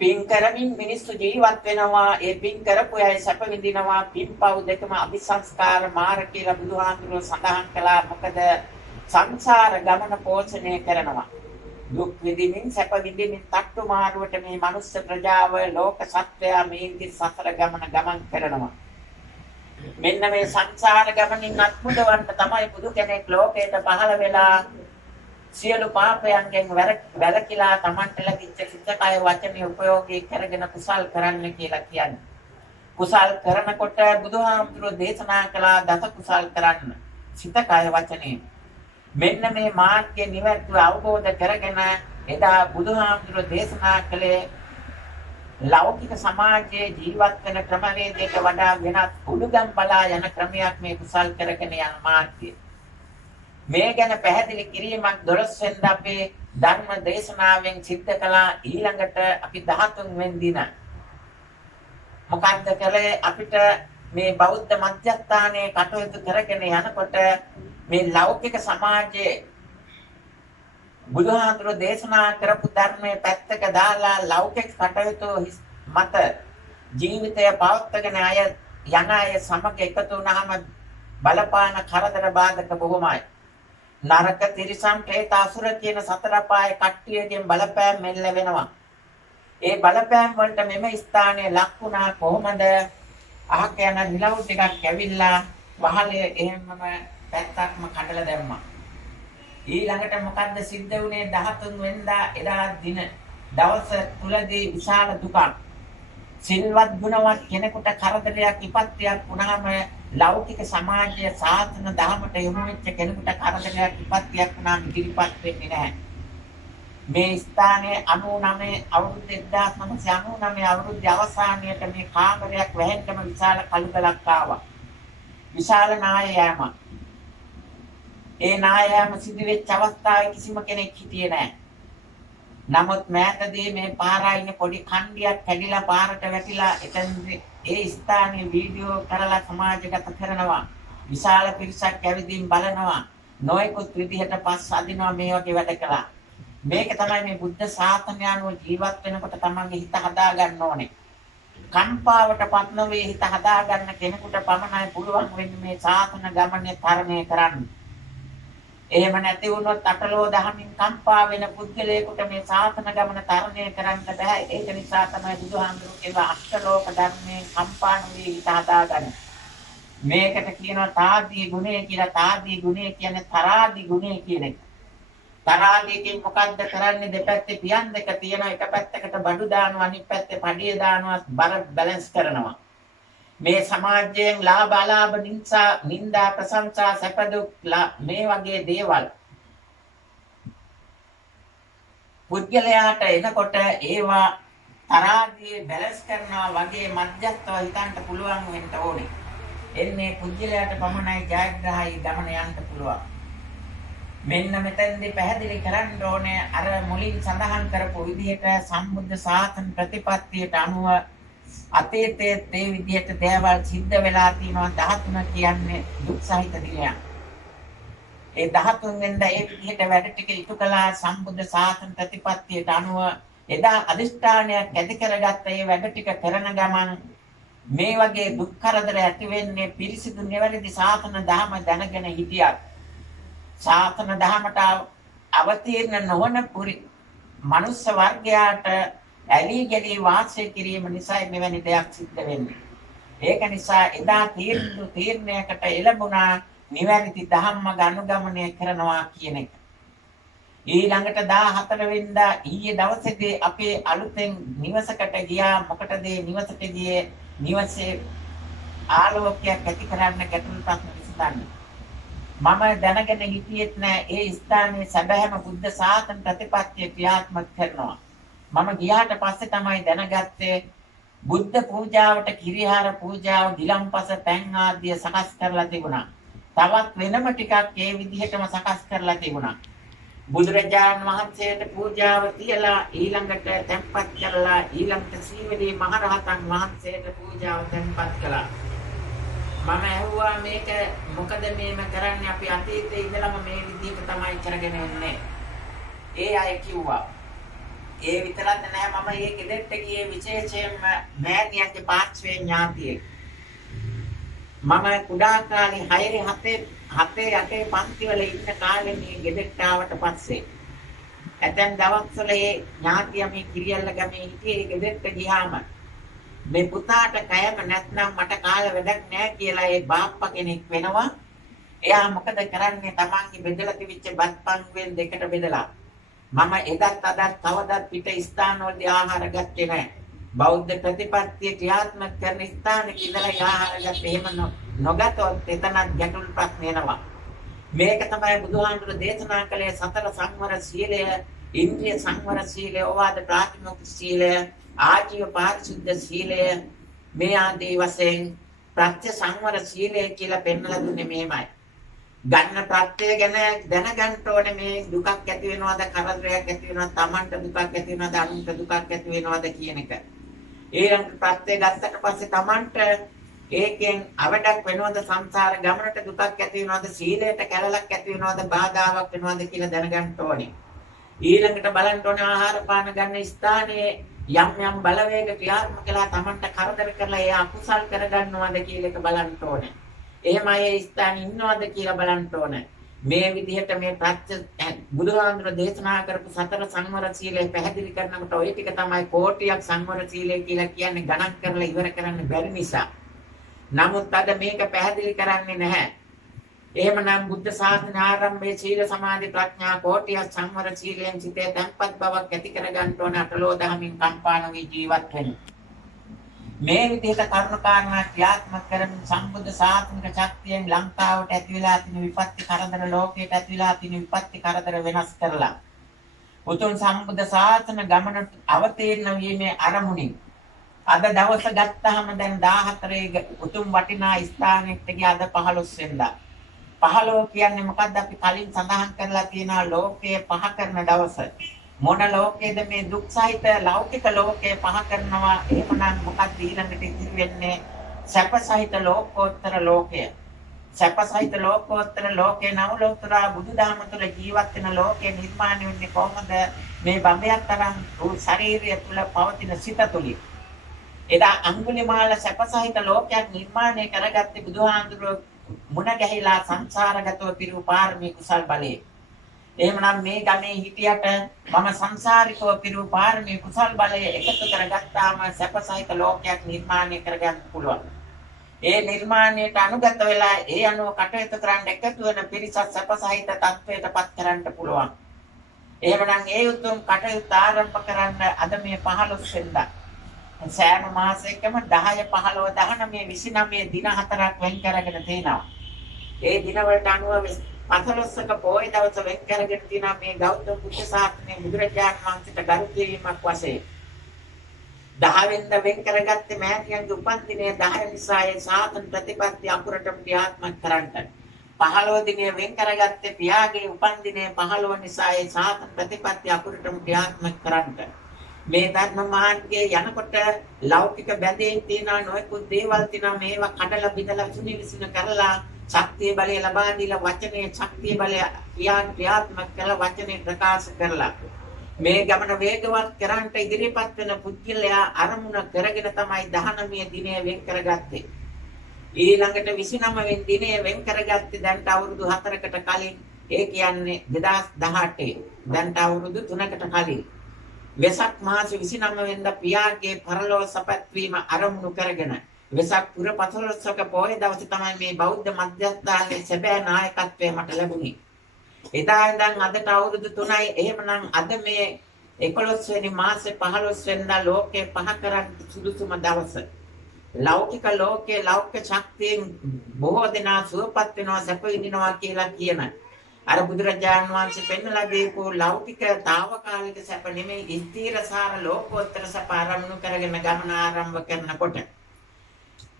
පින් කරමින් මිනිස්සු ජීවත් වෙනවා. ඒ පින් කරපු අය සැප විඳිනවා. පින් පව් දෙකම අபிසංස්කාර මාර කියලා බුදුහාඳුර සඳහන් කළා. මොකද සංසාර ගමන පෝෂණය කරනවා. දුක් විඳින්මින් සැප විඳින්මින් තට්ටු මාරුවට මේ මනුස්ස ප්‍රජාව ලෝක සත්වයා මේ සසර ගමන් කරනවා. මෙන්න මේ සංසාර ගමනින් අත්මුදවන්න තමයි බුදු කෙනෙක් ලෝකයට පහළ වෙලා සියලු පාපයන්ගෙන් වැළකීලා තමන්ට ලැබිච්ච සිත කය වචනේ උපයෝගී කරගෙන කුසල් කරන්න කියලා කියන්නේ. කුසල් කරනකොට බුදුහාමුදුරුවෝ දේශනා කළා දස කුසල් කරන්න. සිත කය වචනේ මෙන්න මේ මාර්ගයේ නිවැරදිව අවබෝධ කරගෙන එදා බුදුහාමුදුරුවෝ දේශනා කළේ ලෞකික සමාජයේ ජීවත් වෙන ක්‍රමවේදයක වඩා වෙනත් උඩුගම් බලා යන ක්‍රමයක් මේ කුසල් කරගෙන යන මාර්ගය. මේ ගැන පැහැදිලි කිරීමක් 12 වෙනිදා අපේ ධර්ම දේශනාවෙන් සිද්ධ කළා. ඊළඟට අපි 13 වෙනි දින මොකක්ද කළේ? අපිට මේ බෞද්ධ මධ්‍යස්ථානයේ කටයුතු කරගෙන යනකොට මේ ලෞකික සමාජයේ බුදුහාමුදුරුවෝ දේශනා කරපු ධර්මයේ පැත්තක දාලා ලෞකික කටයුතු මත ජීවිතය පවත්වාගෙන යන අය සමග එකතු වුණාම බලපාන කරදර බාධක බොහොමයි. නරක තිරිසන් പ്രേත අසුර කියන සතර පායේ කට්ටියගෙන් බලපෑම් මෙල්ල වෙනවා. ඒ බලපෑම් වලට මෙම ස්ථානයේ ලක් වුණා. කොහොමද? අහක යන නිලව් ටිකක් ඇවිල්ලා වහලේ එහෙමම පැත්තක්ම කඩලා දැම්මා. ඊළඟට මොකද්ද සිද්ධ වුනේ? 13 වෙනිදා එදා දින දවස තුලදී විශාල දුකක්. සිල්වත් ගුණවත් කෙනෙකුට කරදරයක් විපත්තියක් වුණාම ලෞකික සමාජයේ සාසන දහමට යොමු වෙච්ච කෙනෙකුට කරදරයක් විපත්තියක් වුණාම ඉදිරිපත් වෙන්නේ නැහැ. මේ ස්ථානයේ 99 අවුරුදු 1999 අවුරුද්ද අවසානයේට මේ කාමරයක් වැහෙන්නම විශාල කලබලක් ආවා. විශාල නායයම. ඒ නායයම සිදු වෙච්ච අවස්ථාවේ කිසිම කෙනෙක් හිටියේ නැහැ. නමුත් මෑතදී මේ පාරා ඉන්න පොඩි කණ්ඩියක් කැඩිලා පාරට වැටිලා එතන ඒ ස්ථානයේ වීඩියෝ කරලා සමාජගත කරනවා. විශාල පිරිසක් ඇවිදින් බලනවා. නොයෙකුත් විදිහට පස් අදිනවා මේ වගේ වැඩ කළා. මේක තමයි මේ බුද්ධ ශාසනය අනුව ජීවත් වෙනකොට තමන්ගේ හිත හදා ගන්න ඕනේ. කම්පාවටපත් නොවේ හිත හදා ගන්න කෙනෙකුට පමණයි පුළුවන් වෙන්නේ මේ ශාසන ගමනේ තරණය කරන්න. එහෙම නැති වුණොත් අටලෝ දහමින් කම්පා වෙන පුද්ගලයෙකුට මේ ශාසන ගමන තරණය කරන්න බෑ. ඒක නිසා තමයි බුදුහාමුදුරුවෝ කියවා අෂ්ටලෝක ධර්මයේ කම්පා නොවේ හිත හදා ගන්න. මේකට කියනවා තාදී ගුණය කියලා. තාදී ගුණය කියන්නේ තරාදී ගුණය කියන එක. තරාදීකින් මොකද්ද කරන්නේ? දෙපැත්තේ පියන් දෙක තියෙනවා. එක පැත්තකට බඩු දානවා, අනිත් පැත්තේ පඩිය දානවා, බර බැලන්ස් කරනවා. මේ සමාජයෙන් ලාභ අලාභ නින්දා ප්‍රශංසා සැප දුක් මේ වගේ දේවල් පුද්ගලයාට එනකොට ඒවා තරාදී බැලන්ස් කරනවා වගේ මධ්‍යස්ථව හිතන්න පුළුවන් වෙන්න ඕනේ. එන්නේ පුද්ගලයාට පමණයි ජයග්‍රහයි ගමන යන්න පුළුවන්. මෙන්න මෙතෙන්දී පැහැදිලි කරන්න ඕනේ අර මුලින් සඳහන් කරපු විදිහට සම්බුද්ධ ශාසන ප්‍රතිපත්තියට අනුව අතීතයේ මේ විදිහට දේවල් සිද්ධ වෙලා තියෙනවා. 13 කියන්නේ දුක් සහිත දිනයක්. ඒ 13 වෙනිදා ඒ විදිහට වැඩ ටික ඉටු කළා සම්බුද්ධ ශාසන ප්‍රතිපත්තියට අනුව. එදා අදිෂ්ඨානයක් ඇති කරගත්ත ඒ වැඩ ටික කරන ගමන් මේ වගේ දුක් කරදර ඇති වෙන්නේ පිරිසිදු නිවැරදි ශාසන ධර්ම දැනගෙන හිටියත් ශාසන ධර්මයට අවතීර්ණ නොවන මනුස්ස වර්ගයාට ඇලී ගලී වාසය කිරීම නිසා මෙවැනි දෙයක් සිද්ධ වෙන්නේ. ඒක නිසා එදා තීරණයකට එළඹුණා නිවැරදි ධම්ම ගනුගමනය කරනවා කියන එක. ඊළඟට 14 වෙනිදා ඊයේ දවසේදී අපේ අලුතෙන් නිවසකට ගියා. මොකටද නිවසට ගියේ? නිවසේ ආලෝකයක් ඇති කරන්න ගැටලුවක් විසඳන්න. මම දැනගෙන හිටියෙත් නෑ ඒ ස්ථානයේ සැබෑම බුද්ධ ශාසන ප්‍රතිපත්තිය ක්‍රියාත්මක කරනවා. මම ගියාට පස්සේ තමයි දැනගත්තේ බුද්ධ පූජාවට කිරිහාර පූජාව, ගිලම්පස, පැන් ආදිය සකස් කරලා තිබුණා. තවත් වෙනම ටිකක් ඒ විදිහටම සකස් කරලා තිබුණා. බුදුරජාණන් වහන්සේට පූජාව තියලා ඊළඟට තැන්පත් කරලා ඊළඟට සීවලී මහරහතන් වහන්සේට පූජාව තැන්පත් කළා. මම ඇහුවා මේක මොකද මේම කරන්නේ? අපි අතීතයේ ඉඳලම මේ විදිහට තමයි කරගෙන යන්නේ. ඒ අය කිව්වා. ඒ විතරක් නෑ මම මේ ගෙදරට ගියේ විශේෂයෙන්ම මෑණියන්ගේ පාර්ශ්වයේ ඥාතියෙක්. මම කුඩා කාලේ 7 පන්ති වල ඉන්න කාලේ මේ ගෙදරට ආවට පස්සේ ඇතැම් දවස්වල ඒ ඥාතියා මේ කිරියල්ල ගමේ හිටියේ. ගෙදරට ගියාම මේ පුතාට කයම නැත්නම් මට කාල වැඩක් නෑ කියලා ඒ බාප්පා කෙනෙක් වෙනවා. එයා මොකද කරන්නේ? තමන්ගේ බෙදලා තිබිච්ච බත් පංගුවෙන් දෙකට බෙදලා මම එදත් අදත් කවදත් පිට ස්ථානවලදී ආහාර ගත්තේ නැහැ. බෞද්ධ ප්‍රතිපත්තිය ක්‍රියාත්මක කරන ස්ථානක ඉඳලා ආහාර ගත්තේ. එහෙම නොගතොත් එතනත් ගැටලු ප්‍රශ්න එනවා. මේක තමයි බුදුහාමුදුරු දේශනා කළේ සතර සංවර සීලය, ඉන්ද්‍රිය සංවර සීලය, ඕවාද ප්‍රාතිමෝක්ඛ සීලය, ආජීව පාරිශුද්ධ සීලය, මේ ආදී වශයෙන් ප්‍රත්‍ය සංවර සීලය කියලා පෙන්වලා දුන්නේ මෙහෙමයි. ගන්න ප්‍රත්‍ය ගැන දැනගන්න ඕනේ. මේ දුකක් ඇති වෙනවද, කරදරයක් ඇති වෙනවද, Tamanට දුකක් ඇති වෙනවද, අනුන්ට දුකක් ඇති වෙනවද කියන එක. ඊළඟ ප්‍රත්‍ය ගත්තට පස්සේ Tamanට ඒකෙන් අවඩක් වෙනවද, සංසාර ගමනට දුකක් ඇති වෙනවද, සීලයට කැලලක් ඇති වෙනවද, බාධාවක් වෙනවද කියලා දැනගන්න ඕනේ. ඊළඟට බලන්න ඕනේ ආහාර පාන ගන්න ස්ථානයේ යම් බලවේග ක්‍රියාත්මක කළා Tamanට කරදර කරලා ඒ අකුසල් කරගන්නවද කියලා එක බලන්න ඕනේ. එහෙමයි ඒ ස්ථානේ ඉන්නවද කියලා බලන්න ඕනේ. මේ විදිහට මේ ප්‍රත්‍ය බුදුහාමුදුර දේශනා කරපු සතර සංවර සීලය පැහැදිලි කරනකොට ওই ටික තමයි කෝටියක් සංවර සීලය කියලා කියන්නේ. ගණන් කරලා ඉවර කරන්න බැරි නිසා. නමුත් අද මේක පැහැදිලි කරන්නේ නැහැ. එහෙමනම් බුද්ධ ශාසන ආරම්භයේ සීල සමාධි ප්‍රඥා කෝටියක් සංවර සීලයෙන් සිටේ තැන්පත් බවක් ඇති කරගන්න ඕන. අටලෝ දහමින් කම්පා නොවි ජීවත් වෙන්න. මේ විදිහට කරුණාකාරණා ක්‍රියාත්මක කරමින් සම්බුද්ධ ශාසනික ශක්තියෙන් ලංකාවට ඇති වෙලා තියෙන විපත්ති කරදර, ලෝකයට ඇති වෙලා තියෙන විපත්ති කරදර වෙනස් කරලා උතුම් සම්බුද්ධ ශාසන ගමන අවතීර්ණ වීමේ අරමුණින් අද දවස ගත්තාම දැන් 14 උතුම් වටිනා ස්ථානෙට ගිය අද 15 වෙනිදා. 15 කියන්නේ මොකද්ද? අපි කලින් සඳහන් කරලා තියෙනවා ලෝකයේ පහ කරන දවස. මොන ලෝකයේද මේ දුක් සහිත ලෞකික ලෝකේ පහ කරනවා එහෙමනම් මොකක්ද ඊළඟට ඉතිරි වෙන්නේ සැප සහිත ලෝකෝත්තර ලෝකය සැප සහිත ලෝකෝත්තර ලෝකේ නව ලෝතර බුදුදහම තුළ ජීවත් වෙන ලෝකේ නිර්මාණය වෙන්නේ කොහොමද මේ බඹයක් තරම් ශරීරය තුළ පවතින සිත තුළින් එදා අඟුලිමාල සැප සහිත ලෝකයක් නිර්මාණය කරගත්තේ බුදුහාඳුර මුණ ගැහිලා සංසාරගතව පිරු පාරමී කුසල් බලයේ එහෙමනම් මේ ගමේ හිටියට මම සංසාරිකව පිරු පාරමී කුසල් බලය එකතු කරගත්තාම සැප සහිත ලෝකයක් නිර්මාණය කරගන්න පුළුවන්. ඒ නිර්මාණයට අනුගත වෙලා ඒ අනුව කටයුතු කරන්න එකතු වෙන පිරිසක් සැප සහිත තත්වයටපත් කරන්න පුළුවන්. එහෙමනම් ඒ උතුම් කටයුතු ආරම්භ කරන්න අද මේ 15 වෙනිදා සෑම මාසයකම 10 15 19 29 දින 4ක් වෙන් කරගෙන තිනවා. ඒ දිනවලට අනුව 15ක පොය දවස වෙන් කරගෙන තිනා මේ ගෞතම බුද්ධ ශාසනයේ බුදුරජාණන් වහන්සේට ගරු කිරීමක් වශයෙන් 10 වෙනිදා වෙන් කරගත්තේ මෑණියන්ගේ උපන්දිනය 10 නිසා ඒ ශාසන ප්‍රතිපත්ති අකුරටම ක්‍රියාත්මක කරන්නට 15 දිනේ වෙන් කරගත්තේ පියාගේ උපන්දිනය 15 නිසා ඒ ශාසන ප්‍රතිපත්ති අකුරටම ක්‍රියාත්මක කරන්නට මේ ධර්ම මාර්ගයේ යනකොට ලෞකික බැඳීම් තියනා නොයෙකුත් දේවල් තියනා මේවා කඩලා බිඳලා සුනිවිසුන කරලා ශක්තිය බලය ලබා දීලා වචනේ ශක්තිය බලය ක්‍රියාත්මක කරලා වචනේ ප්‍රකාශ කරලා මේ ගමන වේගවත් කරන්ට ඉදිරිපත් වෙන පුද්ගලයා අරමුණ කරගෙන තමයි 19 දිනේ වෙන් කරගත්තේ. ඊළඟට 29 වෙනි දිනේ වෙන් කරගත්තේ දැන්ට අවුරුදු 4කට කලින්. ඒ කියන්නේ 2018. දැන්ට අවුරුදු 3කට කලින්. වෙසක් මාස 29 වෙනිදා පියාගේ පරලෝක සපත්වීම අරමුණු කරගෙන වෙසක් පුර 15ක පොය දවසේ තමයි මේ බෞද්ධ මධ්‍යස්ථානයේ සැබෑ නායකත්වය මට ලැබුණේ. එදා ඉඳන් අදට අවුරුදු 3යි. එහෙමනම් අද මේ 11 වෙනි මාසේ 15 වෙනිදා ලෝකේ පහ කරන් සුදුසුම දවස. ලෞකික ලෝකේ ලෞකික ශක්තියෙන් බොහෝ දෙනා සුවපත් වෙනවා සැප විඳිනවා කියලා කියන අර බුදුරජාණන් වහන්සේ පෙන්වලා දීපු ලෞකික తాවකාලික සැප නෙමෙයි ස්ථීරසාර ලෝකෝත්තර සැප ආරම්භ කරගෙන ගමන ආරම්භ කරනකොට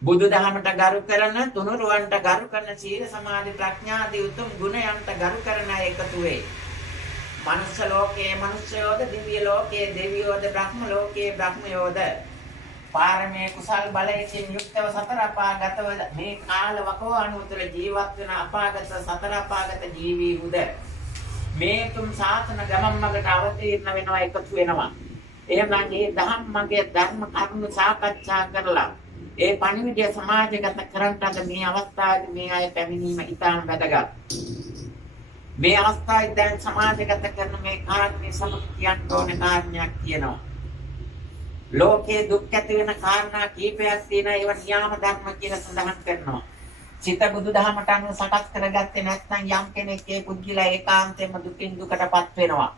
බුදුදහමට ගරු කරන තුනුරුවන්ට ගරු කරන සීල සමාධි ප්‍රඥාදී උතුම් ගුණයන්ට ගරු කරන එකතු වේ. මනුෂ්‍ය ලෝකයේ මනුෂ්‍යයෝද දිව්‍ය ලෝකයේ දෙවියෝද බ්‍රහ්ම ලෝකයේ බ්‍රහ්මයෝද පාරමී කුසල් බලයෙන් යුක්තව සතර අපාගතව මේ කාල වකවානුව තුළ ජීවත් වෙන අපාගත සතර අපාගත ජීවීහුද මේ තුන් සාසන ගමන් මගට අවතීර්ණ වෙනවා එකතු වෙනවා. එහෙනම් මේ ධම්මගේ ධර්ම කරුණු සාකච්ඡා කරලා ඒ පණිවිඩය සමාජගත කරන්නට අද මේ අවස්ථාවේ මේ අය පැමිණීම ඉතාම වැදගත්. මේ අවස්ථාවේ දැන් සමාජගත කරන මේ කාරණේ සමග කියන්න ඕනේ කාරණයක් කියනවා. ලෝකයේ දුක් ඇති වෙන කාරණා කීපයක් තියෙනවා. ඒවා නියාම ධර්ම කියලා සඳහන් කරනවා. සිත බුදුදහමට අනුව සකස් කරගත්තේ නැත්නම් යම් කෙනෙක් ඒ පුද්ගලයා ඒකාන්තයෙන්ම දුකින් දුකටපත් වෙනවා.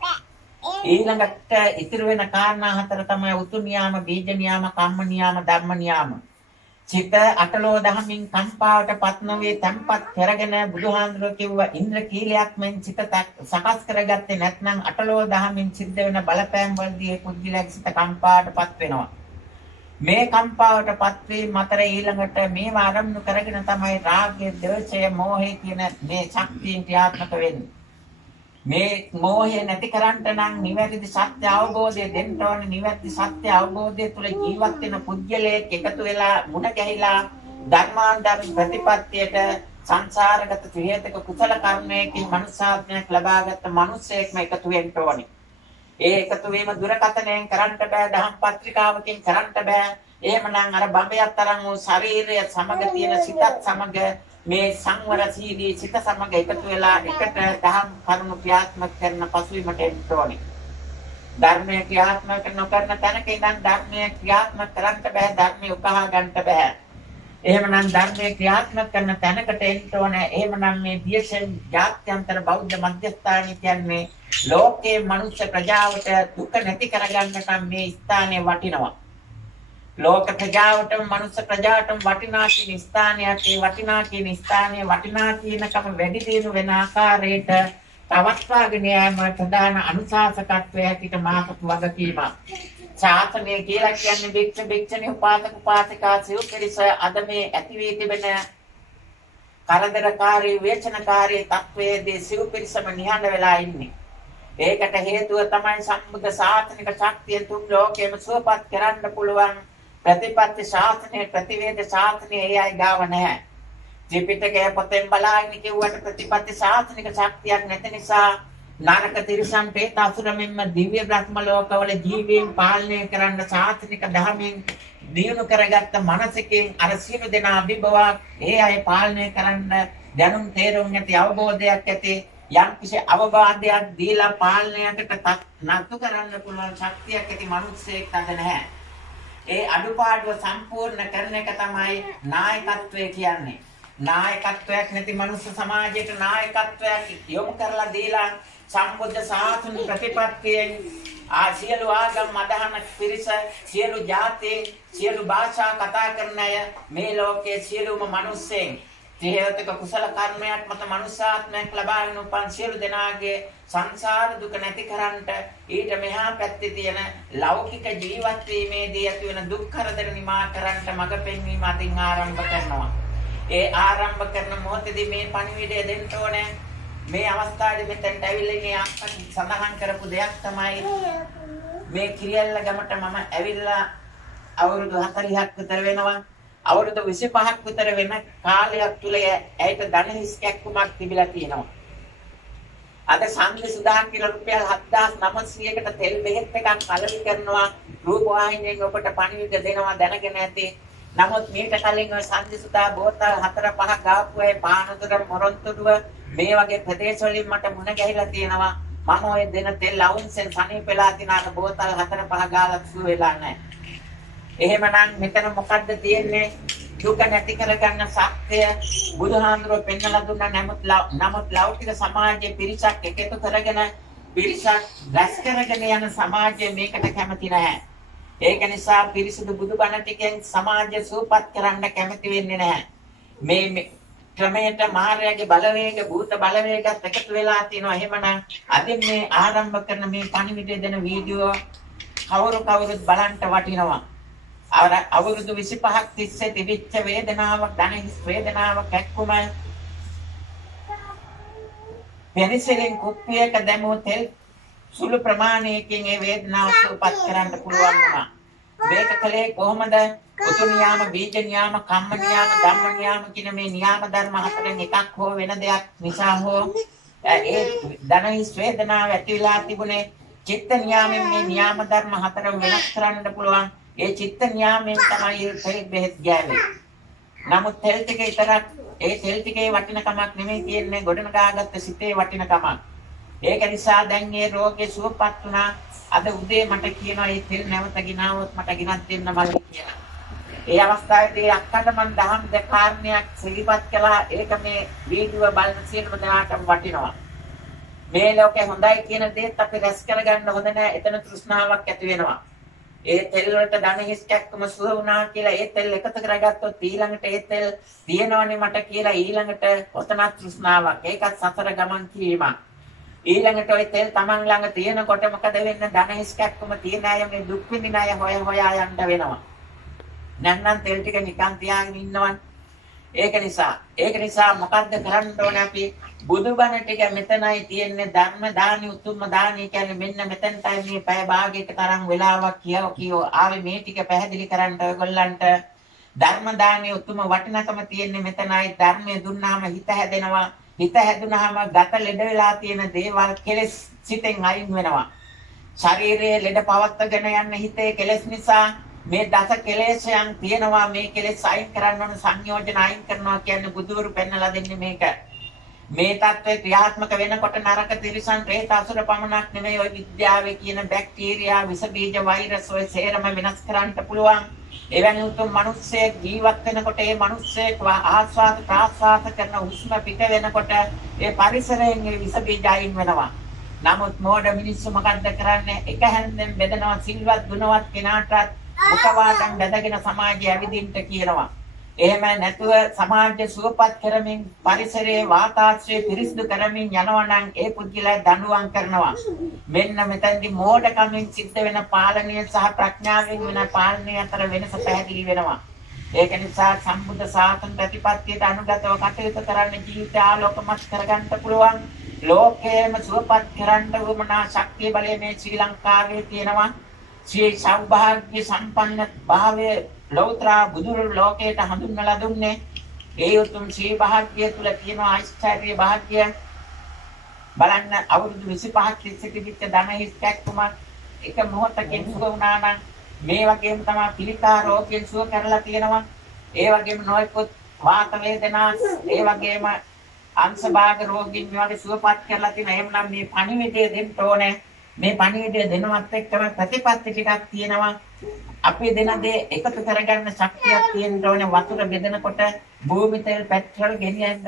ඊළඟට ඉතිරි වෙන කාරණා හතර තමයි උතු නියාම, බීජ නියාම, කම්ම නියාම, ධම්ම නියාම. සිත අටලෝ දහමින් කම්පාවටපත් නොවේ තැන්පත් කරගෙන බුදුහාඳුරෝ කිව්වා ඉන්ද්‍රකීලයක් මෙන් සිත සකස් කරගත්තේ නැත්නම් අටලෝ දහමින් සිද්ධ වෙන බලපෑම් වලදී පුද්ගලයාගේ සිත කම්පාවටපත් වෙනවා. මේ කම්පාවටපත් වීම අතර ඊළඟට මේව ආරම්භ කරගෙන තමයි රාගය, ද්වේෂය, මෝහය කියන මේ ශක්තියින් ක්‍රියාත්මක වෙන්නේ. මේ මෝහය නැති කරන්නට නම් නිවැරදි සත්‍ය අවබෝධය දෙන්න ඕනේ. නිවැරදි සත්‍ය අවබෝධය තුළ ජීවත් වෙන පුද්ගලයෙක් එකතු වෙලා මුණ ගැහිලා ධර්මාන්තර ප්‍රතිපත්තියට සංසාරගත ත්‍රිහෙතක කුසල කර්මයකින් මනුෂ්‍යාත්මයක් ලබාගත් මිනිසෙක්ම එකතු වෙන්න ඕනේ. ඒ එකතු වීම දුරකථනයෙන් කරන්න බෑ, දහම් පත්‍රිකාවකින් කරන්න බෑ. එහෙමනම් අර බඹයක් තරම් වූ ශරීරය සමග තියෙන සිතත් සමග මේ සංවරශීලී සිත සමග එකතු වෙලා එකට දහම් කරුණු ක්‍රියාත්මක කරන පසුවීමට එන්න ඕනේ. ධර්මයේ ක්‍රියාත්මක නොකරන තැනක ඉඳන් ධර්මයේ ක්‍රියාත්මක කරන්න බෑ, ධර්මයේ උකහා ගන්න බෑ. එහෙමනම් ධර්මයේ ක්‍රියාත්මක කරන තැනකට එන්න ඕනේ. එහෙමනම් මේ දියසෙන් ජාත්‍යන්තර බෞද්ධ මධ්‍යස්ථානය කියන්නේ ලෝකේ මනුෂ්‍ය ප්‍රජාවට දුක නැති කරගන්නට මේ ස්ථානය වටිනවා. ලෝක ප්‍රජාවටම මනුෂ්‍ය ප්‍රජාවටම වටිනා කියන ස්ථානයක්. ඒ වටිනා කියන ස්ථානයේ වටිනා කියනකම වැඩි දියුණු වෙන ආකාරයට පවත්වාගෙන යාම ප්‍රධාන අනුශාසකත්වයේ හැටියට මාතෘ වගකීමක්. ශාසනය කියලා කියන්නේ භික්ෂු භික්ෂුණී උපාසක උපාසිකා සිව් පිරිස අද මේ ඇති වී තිබෙන කරදරකාරී වේචනකාරී තත්වයේදී සිව් පිරිසම නිහඬ වෙලා ඉන්නේ. ඒකට හේතුව තමයි සම්බුද්ධ ශාසනික ශක්තිය තුන් ලෝකෙම සුවපත් කරන්න පුළුවන් ප්‍රතිපත්ති ශාසනය ප්‍රතිවේද ශාසනය ඒ අය ගාව නැහැ. ත්‍රිපිටකය පොතෙන් බලාගෙන කිව්වට ප්‍රතිපත්ති ශාසනික ශක්තියක් නැති නිසා නරක තිරිසන් ප්‍රේත අසුර මෙන්ම දිව්‍ය බ්‍රහ්ම ලෝකවල ජීවීන් පාලනය කරන්න ශාසනික ධර්මයෙන් දියුණු කරගත්ත මනසකින් අර සියලු දෙනා අභිභවා ඒ අය පාලනය කරන්න දැනුම් තේරුම් නැති අවබෝධයක් ඇති යම්කිසි අවබෝධයක් දීලා පාලනයකට නතු කරන්න පුළුවන් ශක්තියක් ඇති මිනිස්සෙක් අද නැහැ. ඒ අඩුපාඩුව සම්පූර්ණ කරන එක තමයි නායකත්වය කියන්නේ. නායකත්වයක් නැති මනුස්ස සමාජයට නායකත්වයක් යොමු කරලා දීලා සම්බුද්ධ ශාසන ප්‍රතිපත්තියෙන් සියලු ආගම් අදහන පිරිස සියලු ජාති සියලු භාෂා කතා කරන අය මේ ලෝකයේ සියලුම මිනිස්සෙන් තේහතක කුසල කර්මයක් මත මනුෂ්‍යාත්මයක් ලබාගෙන උපන් සියලු දෙනාගේ සංසාර දුක නැති කරන්නට ඊට මෙහා පැත්තේ තියෙන ලෞකික ජීවත් වීමේදී ඇති වෙන දුක් කරදර නිමා කරන්නට මඟ පෙන්වීම අතින් ආරම්භ කරනවා. ඒ ආරම්භ කරන මොහොතේදී මේ පණිවිඩය දෙන්න ඕනේ. මේ අවස්ථාවේ මෙතෙන්ට ඇවිල්ලා ඉන්නේ අප්පා සඳහන් කරපු දෙයක් තමයි මේ කිරියල්ල ගමට මම ඇවිල්ලා අවුරුදු 40ක් විතර වෙනවා. අවුරුදු 25ක් විතර වෙන කාලයක් තුල ඇයට ධනහිස් කැක්කුමක් තිබිලා තියෙනවා. අද සංඝ සුදාන් කියලා රුපියල් 7900කට තෙල් බෙහෙත් එකක් අලවි කරනවා. රූපවාහිනියෙන් ඔබට පණිවිඩ දෙනවා දැනගෙන ඇති. නමුත් මේක කලින් ඔය සංඝ සුදා බෝතල් 4-5ක් ගාපුවේ පානතුර මොරොන්තුඩුව මේ වගේ ප්‍රදේශවලින් මට මුණ ගැහිලා තියෙනවා. මම ඔය දෙන තෙල් අවුන්සෙන් සනීපෙලා තින අර බෝතල් 4-5 ගාලා සුව වෙලා නැහැ. එහෙමනම් මෙතන මොකද්ද තියෙන්නේ? දුක නැති කරගන්න සත්‍ය බුදුහාඳුරෝ පෙන්වලා දුන්නා. නමුත් ලෞකික සමාජයේ පිරිසක් එකතු කරගෙන පිරිසක් රැස් කරගෙන යන සමාජය මේකට කැමති නැහැ. ඒක නිසා පිරිසුදු බුදුබණ ටිකෙන් සමාජය සූපත් කරන්න කැමති වෙන්නේ නැහැ. මේ ක්‍රමයට මායාවේ බලවේග භූත බලවේගත් එකතු වෙලා තිනවා. එහෙමනම් අද මේ ආරම්භ කරන මේ පණිවිඩය දෙන වීඩියෝ කවුරුත් බලන්න වටිනවා. අවුරුදු 25ක් තිස්සේ තිබිච්ච වේදනාවක් ධනහිස් වේදනාවක් එක්කම පෙනිසිලින් කුප්පියක දැමුව තෙල් සුළු ප්‍රමාණයකින් ඒ වේදනාව සුවපත් කරන්න පුළුවන් වුණා. මේක කලේ කොහොමද? උතු නියාම, බීජ නියාම, කම්ම නියාම, ධම්ම නියාම කියන මේ නියාම ධර්ම හතරෙන් එකක් හෝ වෙන දෙයක් නිසා හෝ ඒ ධනහිස් වේදනාව ඇතිලා තිබුණේ චිත්ත නියාමයෙන් මේ නියාම ධර්ම හතර වෙනස් කරන්න පුළුවන්. ඒ චිත්ත නියාමයෙන් තමයි තෙල් බෙහෙත් ගෑවේ. නමුත් තෙල් ටික විතරක් ඒ තෙල් ටිකේ වටිනකමක් නෙමෙයි තියෙන්නේ ගොඩනගාගත්ත සිතේ වටිනකමක්. ඒක නිසා දැන් මේ රෝගේ සුවපත් වුණා. අද උදේ මට කියනවා මේ තෙල් නැවත ගිනාවොත් මට ගිනක් දෙන්න මල්ලි කියලා. ඒ අවස්ථාවේදී අක්කට මම දහම් දෙකාරණයක් සිහිපත් කළා. ඒක මේ වීඩියෝ බලන සියලුම දෙනාටම වටිනවා. මේ ලෝකේ හොඳයි කියන දේත් අපි රැස් කරගන්න හොඳ නැහැ. එතන තෘෂ්ණාවක් ඇති වෙනවා. ඒ තෙල් වලට ධනහිස් කැක්කම සුව වුණා කියලා ඒ තෙල් එකතු කරගත්තොත් ඊළඟට ඒ තෙල් තියෙනවනේ මට කියලා ඊළඟට ඔතන තෘෂ්ණාවක්. ඒකත් සතර ගමන් කිරීමක්. ඊළඟට ওই තෙල් Taman ළඟ තියෙනකොට මොකද වෙන්නේ? ධනහිස් කැක්කම තියෙන අය මේ දුක් විඳින අය හොයා යන්න වෙනවා. නැත්නම් තෙල් ටික නිකන් තියාගෙන ඉන්නවනේ. ඒක නිසා මොකද්ද කරන්න ඕනේ අපි? බුදුබණ ටික මෙතනයි තියෙන්නේ. ධර්ම දානි උතුම්ම දානි කියන්නේ මෙන්න මෙතනටයි මේ පැය භාගයක තරම් වෙලාවක් කියෝ ආවේ මේ ටික පැහැදිලි කරන්න ඔයගොල්ලන්ට. ධර්ම දානි උතුම්ම වටිනකම තියෙන්නේ මෙතනයි. ධර්මය දුන්නාම හිත හැදෙනවා. හිත හැදුනහම ගත ලෙඩ වෙලා තියෙන දේවල් කෙලෙස් සිතෙන් අයින් වෙනවා. ශරීරයේ ලෙඩ පවත්වාගෙන යන්න හිතේ කෙලෙස් නිසා මේ දස කෙලෙස්යන් තියෙනවා. මේ කෙලෙස් අයින් කරන්න ඕන සංයෝජන අයින් කරනවා කියන්නේ බුදුවරු පෙන්නලා දෙන්නේ මේක. මේ தත්ත්වය ක්‍රියාත්මක වෙනකොට නරක තිරිසන් പ്രേත අසුර පමණක් නෙමෙයි ඔය විද්‍යාවේ කියන බැක්ටීරියා විස බීජ වෛරස් ඔය සේරම වෙනස් කරන්න පුළුවන්. එවැනි උතුම් මිනිස්සෙක් ජීවත් වෙනකොට ඒ මිනිස්සෙක් ආස්වාද ප්‍රාස්වාද කරන හුස්ම පිට වෙනකොට ඒ පරිසරයෙන් ඒ විස බීජ අයින් වෙනවා. නමුත් මෝඩ මිනිස්සු මොකද්ද කරන්නේ? එක හැන්දෙන් බෙදනවා. සිල්වත් ගුණවත් කෙනාටත් මුඛවාදම් බෙදගෙන සමාජය ඇවිදින්න කියනවා. එහෙම නැතුව සමාජය සුවපත් කරමින් පරිසරයේ වාතාශ්‍රය පිරිසිදු කරමින් යනවා නම් ඒ පුද්ගලයා දඬුවම් කරනවා. මෙන්න මෙතනදී මෝඩකමින් සිද්ධ වෙන පාලනය සහ ප්‍රඥාවෙන් වෙන පාලනය අතර වෙනස පැහැදිලි වෙනවා. ඒක නිසා සම්බුද්ධ ශාසන ප්‍රතිපත්තියට අනුගතව කටයුතු කරන්න ජීවිතය ආලෝකමත් කරගන්න පුළුවන්. ලෝකයේම සුවපත් කරන්න වුමනා ශක්තිය බලය මේ ශ්‍රී ලංකාවේ තියෙනවා. ශ්‍රී සෞභාග්‍ය සම්පන්න භාවයේ ලෞතර බුදුරු ලෝකයට හඳුන්වලා දුන්නේ. ඒ උතුම් ශ්‍රී භාග්‍ය තුල තියෙන ආශ්චර්ය භාග්‍ය බලන්න අවුරුදු 25ක් තිස්සේ ධනහිස්කක්කම එක මොහොතකින් සුව වුණා නම් මේ වගේම තමයි පිළිකා රෝගයෙන් සුව කරලා තියෙනවා. ඒ වගේම නොයෙකුත් වාත වේදනා ඒ වගේම අංශභාග රෝගීන් වගේ සුවපත් කරලා තියෙන. එහෙමනම් මේ පණිවිඩය දෙන්න ඕනේ. මේ පණිවිඩය දෙනවත් එක්කම ප්‍රතිපත්ති ටිකක් තියෙනවා. අපි දෙන දේ එකතු කරගන්න ශක්තියක් තියෙන්න ඕනේ. වතුර බෙදනකොට භූමි තෙල් පෙට්‍රල් ගෙනියන්න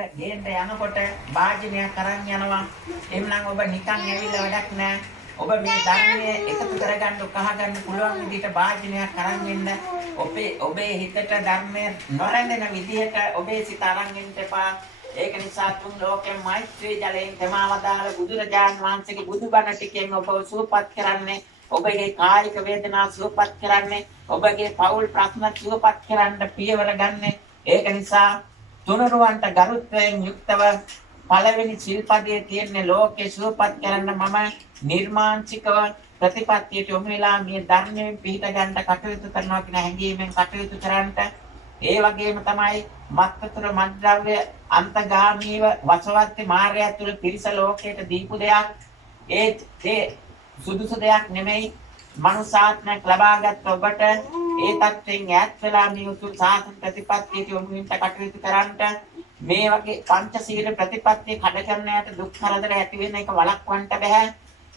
යනකොට වාජනයක් අරන් යනවා. එහෙමනම් ඔබ නිකන් ඇවිල්ලා වැඩක් නැහැ. ඔබ මේ ධර්මයේ එකතු කරගන්න උකහා ගන්න පුළුවන් විදිහට වාජනයක් අරන් එන්න. ඔබේ හිතට ධර්මයේ නොරැඳෙන විදිහට ඔබේ සිත අරන් එන්න එපා. ඒක නිසා තුන් ලෝකෙම මෛත්‍රී ජලයෙන් තමවදාළ බුදුරජාන් වහන්සේගේ බුදුබණ ටිකෙන් ඔබ සුවපත් කරන්නේ. ඔබගේ කායික වේදනා සුවපත් කරන්නේ. ඔබගේ පෞල් ප්‍රශ්න සුවපත් කරන්න පියවර ගන්න. ඒක නිසා තුනුරුවන්ට ගරුත්වයෙන් යුක්තව පළවෙනි සිල්පදයේ තියෙන ලෝකේ සුවපත් කරන්න මම නිර්මාංශිකව ප්‍රතිපත්තියට යොමු වෙලා මේ ධර්මයෙන් පිහිට ගන්න කටයුතු කරනවා කියන හැඟීමෙන් කටයුතු කරන්නට. ඒ වගේම තමයි මත්තුතර මද්ද්‍රව්‍ය අන්තගාමීව වසවත්ති මාර්ගය තුල පිරිස ලෝකයට දීපු දෙයක්. ඒ සුදුසු දෙයක් නෙමෙයි. මනුසාත්මයක් ලබාගත් ඔබට ඒ තත්ත්වයෙන් ඈත් වෙලා මේ උතුම් සාසන ප්‍රතිපත්තියට යොමු වෙන්න කටයුතු කරන්නට මේ වගේ පංචශීල ප්‍රතිපත්තිය කඩ කරන යට දුක් කරදර ඇති වෙන එක වළක්වන්න බෑ.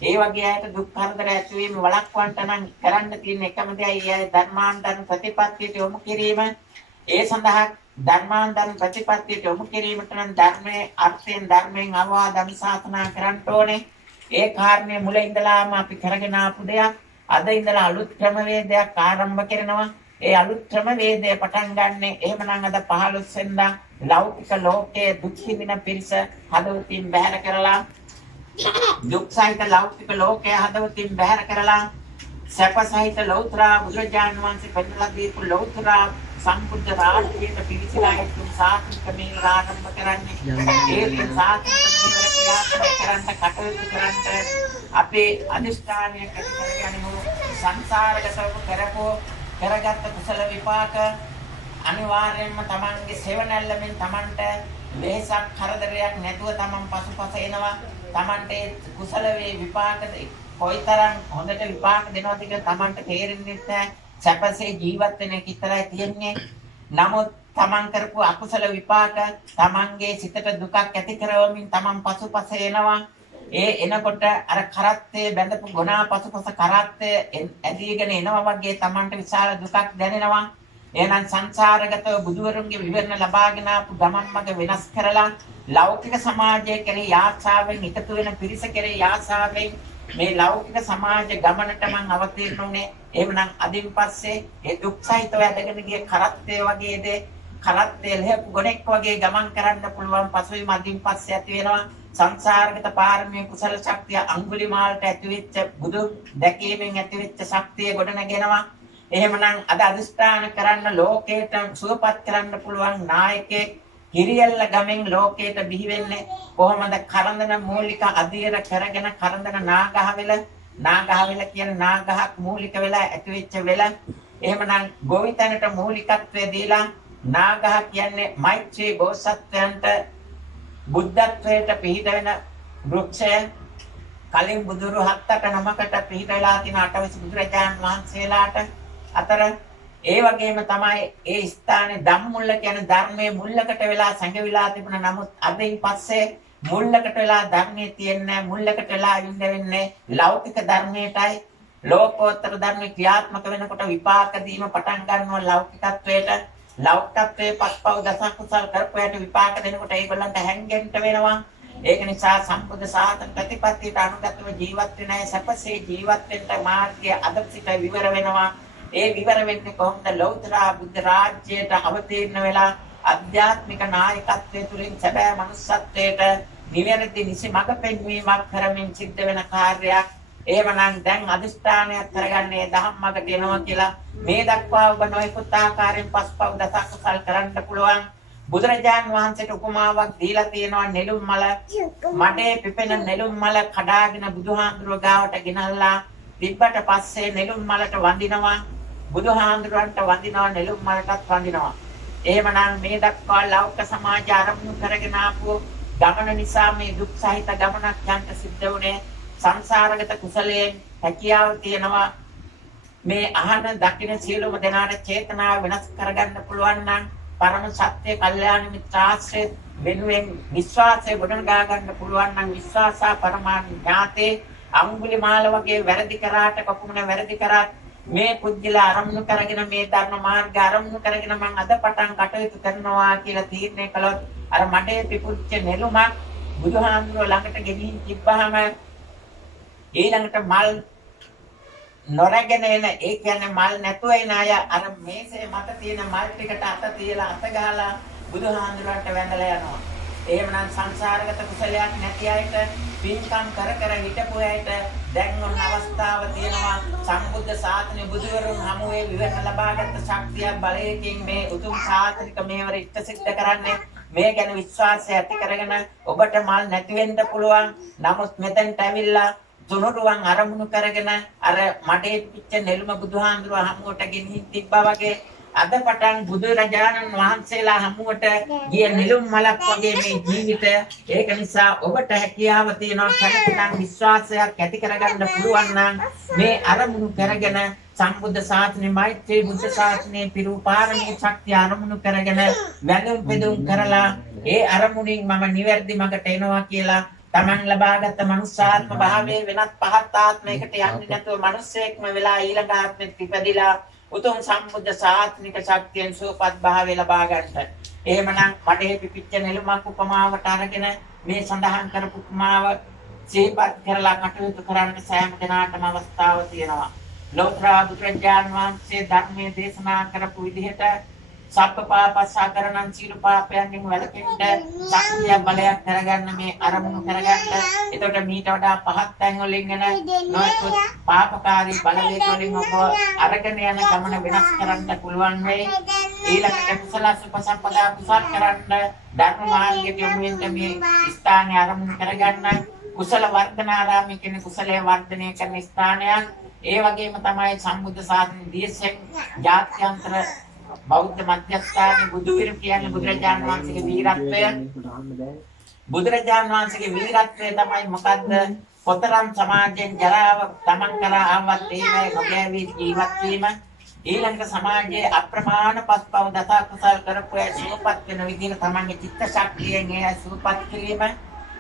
ඒ වගේ අයට දුක් කරදර ඇති වීම වළක්වන්න නම් කරන්න තියෙන එකම දේ ධර්මාන්තරණ ප්‍රතිපත්තියට යොමු කිරීම. ඒ සඳහා ධර්මාන්තරණ ප්‍රතිපත්තියට යොමු කිරීමට නම් ධර්මයේ අර්ථයෙන් ධර්මයෙන් අවවාද අනුශාසනා කරන්න ඕනේ. ඒ කාරණේ මුල ඉඳලාම අපි කරගෙන ආපු දෙයක්. අද ඉඳලා අලුත් ක්‍රමවේදයක් ආරම්භ කරනවා. ඒ අලුත් ක්‍රමවේදය පටන් ගන්න එහෙමනම් අද 15 වෙනිදා ලෞකික ලෝකයේ දුක් විඳින පිරිස හදවතින් බැහැර කරලා දුක් සහිත ලෞකික ලෝකයේ හදවතින් බැහැර කරලා සැප සහිත ලෞතර බුදුරජාණන් වහන්සේ පෙන්නලා දීපු ලෞතර සම්බුද්ධ රාජ්‍යයට පිවිසලා ඉන්න සාත්‍වික මේ ආරම්භ කරන්නේ. ඒ සාත්‍වික කරන්න කටයුතු කරන්න අපේ අනිෂ්ඨානය ඇති කරගනිමු. සංසාරගතව කරගත්ත කුසල විපාක අනිවාර්යයෙන්ම තමන්ගේ සෙවණැල්ලමින් තමන්ට වෙහසක් කරදරයක් නැතුව තමන් පසුපස එනවා. තමන්ට කුසල වේ විපාක කොයිතරම් හොඳට විපාක දෙනවද කියලා තමන්ට තේරෙන්නේ නැහැ. සැපසේ ජීවත් වෙන එක විතරයි තියෙන්නේ. නමුත් තමන් කරපු අකුසල විපාක තමන්ගේ සිතට දුකක් ඇති කරවමින් තමන් පසුපස එනවා. ඒ එනකොට අර කරත්තේ බැඳපු ගුණා පසුපස කරත්තේ ඇදීගෙන එනවා වගේ තමන්ට විශාල දුකක් දැනෙනවා. එහෙනම් සංසාරගතව බුදුවරුන්ගේ විවරණ ලබාගෙන ආපු ගමන් මඟ වෙනස් කරලා ලෞකික සමාජයේ කෙරෙහි ආශාවෙන් එකතු වෙන පිරිස කෙරෙහි ආශාවෙන් මේ ලෞකික සමාජ ගමනට මං අවතීර්ණ උනේ. එහෙමනම් අදින් පස්සේ ඒ දුක් සහිතව ඇදගෙන ගිය කරත්තේ වගේද කරත්තේ ලැබු ගොනෙක් වගේ ගමන් කරන්න පුළුවන් පසුබිම අදින් පස්සේ ඇති වෙනවා. සංසාරගත පාරමී කුසල ශක්තිය අඟුලිමාලට ඇතිවෙච්ච බුදු දැකීමෙන් ඇතිවෙච්ච ශක්තිය ගොඩනගෙනවා. එහෙමනම් අද අදිස්ථාන කරන්න ලෝකයට සුවපත් කරන්න පුළුවන් නායකයෙක් කිරියල්ල ගමෙන් ලෝකයට බිහි වෙන්නේ කොහොමද? කරඳන මූලික අධීර කරගෙන කරඳන නාගහවෙල කියන නාගහක් මූලික වෙලා ඇතිවෙච්ච වෙල. එහෙමනම් ගෝවිතැනට මූලිකත්වය දීලා නාගහ කියන්නේ මෛත්‍රී බෝසත්වයන්ට බුද්ධත්වයට පිහිට වෙන වෘක්ෂය. කලින් බුදුරු 7-9කට පිහිට වෙලා තියෙන 8 බුදුරජාණන් වහන්සේලාට අතර ඒ වගේම තමයි ඒ ස්ථානේ ධම්මුල්ල කියන ධර්මයේ මුල්ලකට වෙලා සංගවිලා තිබුණ. නමුත් අදින් පස්සේ මුල්ලකට වෙලා ධර්මයේ තියෙන්නේ මුල්ලකට වෙලා ඉඳෙන්නේ ලෞකික ධර්මයටයි. ලෝකෝත්තර ධර්ම ක්‍රියාත්මක වෙනකොට විපාක දීම පටන් ගන්නවා ලෞකිකත්වයට. ලෞකිකත්වයේ පස්පව දස කුසල් කරපුවට විපාක දෙනකොට ඒගොල්ලන්ට හැංගෙන්න වෙනවා. ඒක නිසා සම්බුද්ධ ශාසන ප්‍රතිපත්තියට අනුගතව ජීවත් වෙන අය සැපසේ ජීවත් වෙන්න මාර්ගය අද සිට විවර වෙනවා. ඒ විවර වෙන්නේ කොහොමද? ලෞතර බුද්ධ රාජ්‍යයට අවතීර්ණ වෙලා අධ්‍යාත්මික නායකත්වයේ තුලින් සැබෑ මනුස්සත්වයට නිවැරදි නිසි මඟ පෙන්වීමක් කරමින් සිද්ධ වෙන කාර්යයක්. එහෙමනම් දැන් අදිෂ්ඨානයක් කරගන්නේ ධම්මකට එනවා කියලා මේ දක්වා ඔබ නොයෙකුත් ආකාරයෙන් පස්පව් දසක් කුසල් කරන්න පුළුවන්. බුදුරජාන් වහන්සේට උපමාවක් දීලා තියෙනවා නෙළුම් මල මඩේ පිපෙන නෙළුම් මල කඩාගෙන බුදුහාඳුරුව ගාවට ගෙනල්ලා තිබ්බට පස්සේ නෙළුම් මලට වඳිනවා බුදුහාඳුරන්ට වඳිනවා නෙළුම් මලටත් වඳිනවා. එහෙමනම් මේ දක්වා ලෞකික සමාජ ආරම්භ කරගෙන ආපු ගමන නිසා මේ දුක් සහිත ගමනක් යන්න සිද්ධ වුණේ සංසාරගත කුසලයෙන් හැකියාව තියෙනවා. මේ අහන දකින සියලුම දෙනාට චේතනාව වෙනස් කරගන්න පුළුවන් නම් පරම සත්‍ය කල්යාණ මිත්‍රාශ්‍රය වෙනුවෙන් විශ්වාසය ගොඩනගා ගන්න පුළුවන් නම් විශ්වාසා පරමාර්ථ ඥාතේ අඟුලිමාල වගේ වැරදි කරාට කොපමණ වැරදි කරාත් මේ පුජ්‍යලා ආරම්භ කරගෙන මේ ධර්ම මාර්ගය ආරම්භ කරගෙන මම අද පටන් කටයුතු කරනවා කියලා තීරණය කළොත් අර මඩේ පිපුච්ච නෙළුමක් බුදුහාමුදුරුවෝ ළඟට ගෙනින් තිබ්බහම ඊළඟට මල් නොරගෙන එන ඒ කියන්නේ මල් නැතුව එන අය අර මේසේ මත තියෙන මල් ටිකට අත තියලා අත ගහලා බුදුහාමුදුරුවන්ට වැඳලා යනවා. එහෙමනම් සංසාරගත කුසලයක් නැති අයට පින්කම් කර කර හිටපු අයට දැන් ඔන්න අවස්ථාව තියෙනවා සම්බුද්ධ ශාසනය බුදුවරුන් හමුවේ විවරණ ලබාගත් ශක්තිය බලයෙන් මේ උතුම් ශාසනික මේවර ඉෂ්ට සිද්ධ කරන්නේ මේ ගැන විශ්වාසය ඇති කරගෙන ඔබට මල් නැති වෙන්න පුළුවන්. නමුත් මෙතෙන්ට ඇවිල්ලා තුනුරුවන් අරමුණු කරගෙන අර මඩේ පිච්ච නෙළුම බුදුහාඳුරුව හමුවට ගෙනින් තිබ්බා වගේ අද පටන් බුදුරජාණන් වහන්සේලා හමුවට ගිය නෙළුම් මලක් වගේ මේ ජීවිතය. ඒක නිසා ඔබට හැකියාව තියෙනවා කැමතිනම් විශ්වාසයක් ඇති කරගන්න පුළුවන් නම් මේ අරමුණු කරගෙන සම්බුද්ධ ශාසනයේ මෛත්‍රී බුද්ධ ශාසනයේ පිරුපාරමී ශක්තිය අරමුණු කරගෙන වැඳුම් පෙදුම් කරලා ඒ අරමුණින් මම නිවැරදි මඟට එනවා කියලා තමන් ලබාගත් මනුෂ්‍යාත්ම භාවයේ වෙනත් පහත් ආත්මයකට යන්නේ නැතුව මිනිස්සෙක්ම වෙලා ඊළඟ ආත්මෙත් ඉපදිලා උතුම් සම්බුද්ධ ශාසනික ශක්තියෙන් සුවපත් භාවය ලබා ගන්නට. එහෙමනම් මඩේ පිපිච්ච නෙළුමක් උපමාවට අරගෙන මේ සඳහන් කරපු උපමාව සිහිපත් කරලා කටයුතු කරන්න සෑම දිනකටම අවස්ථාව තියෙනවා. ලෝතර බුදුරජාණන් වහන්සේ ධර්මයේ දේශනා කරපු විදිහට සප්පපාපසකරණං සීල පාපයන්ගෙන් වැළකෙන්න ශක්තිය බලයක් කරගන්න මේ අරමුණු කරගන්න. එතකොට මීට වඩා පහත් තැන් වලින් එන නොයෙකුත් පාපකාරී බලවේග වලින් ඔබ අරගෙන යන ගමන වෙනස් කරන්න පුළුවන් වෙයි. ඊළඟට කුසල සුපසම්පදා කුසල් කරන්න ධර්ම මාර්ගයේ යොමු වෙන්න මේ ස්ථානය අරමුණු කරගන්න. කුසල වර්ධනාරාමයේ කියන කුසලයේ වර්ධනය කරන ස්ථානයක්. ඒ වගේම තමයි සම්බුද්ධ ශාසනයේ දීසෙන් ජාත්‍යන්තර බෞද්ධ මධ්‍යස්ථානයේ බුදුවිරු කියන්නේ බුදුරජාණන් වහන්සේගේ වීරත්වය. බුදුරජාණන් වහන්සේගේ වීරත්වය තමයි මොකද්ද? කොතරම් සමාජයෙන් ජරාව තමන් කරා ආවත් ඒවැය නොගෑවී ජීවත් වීම. ඊළඟ සමාජයේ අප්‍රමාණ පස්පව දස කුසල් කරපු අය සුවපත් වෙන විදිහට තමන්ගේ චිත්ත ශක්තියෙන් ඒ සුවපත් කිරීම.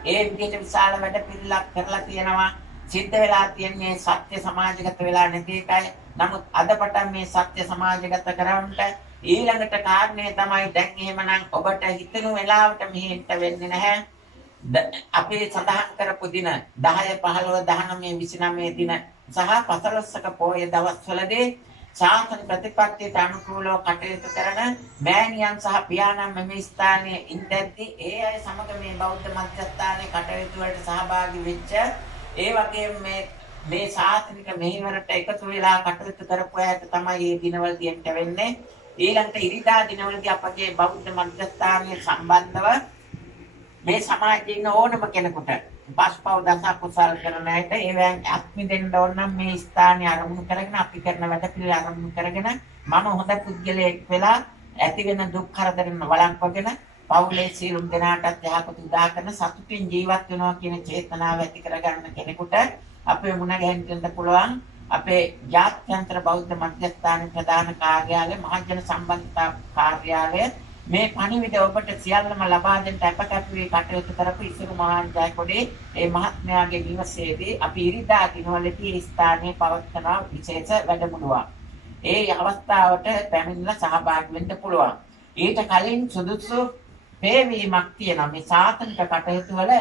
ඒ විදිහට විශාල වැඩ පිළිලක් කරලා තියෙනවා. සිද්ධ වෙලා තියන්නේ සත්‍ය සමාජගත වෙලා නැති එකයි. නමුත් අද පටන් මේ සත්‍ය සමාජගත කරවන්නට ඊළඟට කාරණේ තමයි දැන් එහෙමනම් ඔබට හිතෙනු වෙලාවට මෙහෙට වෙන්නේ නැහැ. අපේ සඳහන් කරපු දින 10 15 19 29 දින සහ 15ක පොය දවස්වලදී ශාසන ප්‍රතිපත්තියට අනුකූලව කටයුතු කරන මෑණියන් සහ පියාණන් මේ ස්ථානයේ ඉඳද්දී ඒ අය සමග මේ බෞද්ධ මධ්‍යස්ථානයේ කටයුතු වලට සහභාගී වෙච්ච ඒ වගේම මේ ශාසනික මෙහෙවරට එකතු වෙලා කටයුතු කරපු අයට තමයි මේ දිනවලදී එන්න වෙන්නේ. ඊළඟට ඉරිදා දිනවලදී අපගේ බෞද්ධ මධ්‍යස්ථානයේ සම්බන්ධව මේ සමාජයේ ඉන්න ඕනම කෙනෙකුට පස්පව දස කුසල් කරන අයට ඒවෙන් අත්මි දෙන්න ඕන නම් මේ ස්ථානය අරමුණු කරගෙන අපි කරන වැඩ පිළිවෙල අරමුණු කරගෙන මම හොඳ පුද්ගලයෙක් වෙලා ඇති වෙන දුක් කරදරින් වළක්වගෙන පවුලේ සියලුම දෙනාටත් යහපත උදා කරන සතුටින් ජීවත් වෙනවා කියන චේතනාව ඇති කරගන්න කෙනෙකුට අපේ මුණ ගැහෙන්න පුළුවන්. අපේ ජාත්‍යන්තර බෞද්ධ මධ්‍යස්ථානයේ ප්‍රධාන කාර්යාලය මහජන සම්බන්ධතා කාර්යාලය මේ පණිවිඩ ඔබට සියල්ලම ලබා දෙන්න අපකප්පේ කටයුතු කරපු ඉසිරු මහාන් ජයකොඩේ මේ මහත්මයාගේ නිවසේදී අපි ඉරිදා දිනවලදී ස්ථානයේ පවත්වන විශේෂ වැඩමුළුවක්. ඒ අවස්ථාවට පැමිණලා සහභාගී වෙන්න පුළුවන්. ඊට කලින් සුදුසු පේවීමක් තියෙනවා. මේ සාතනික කටයුතු වල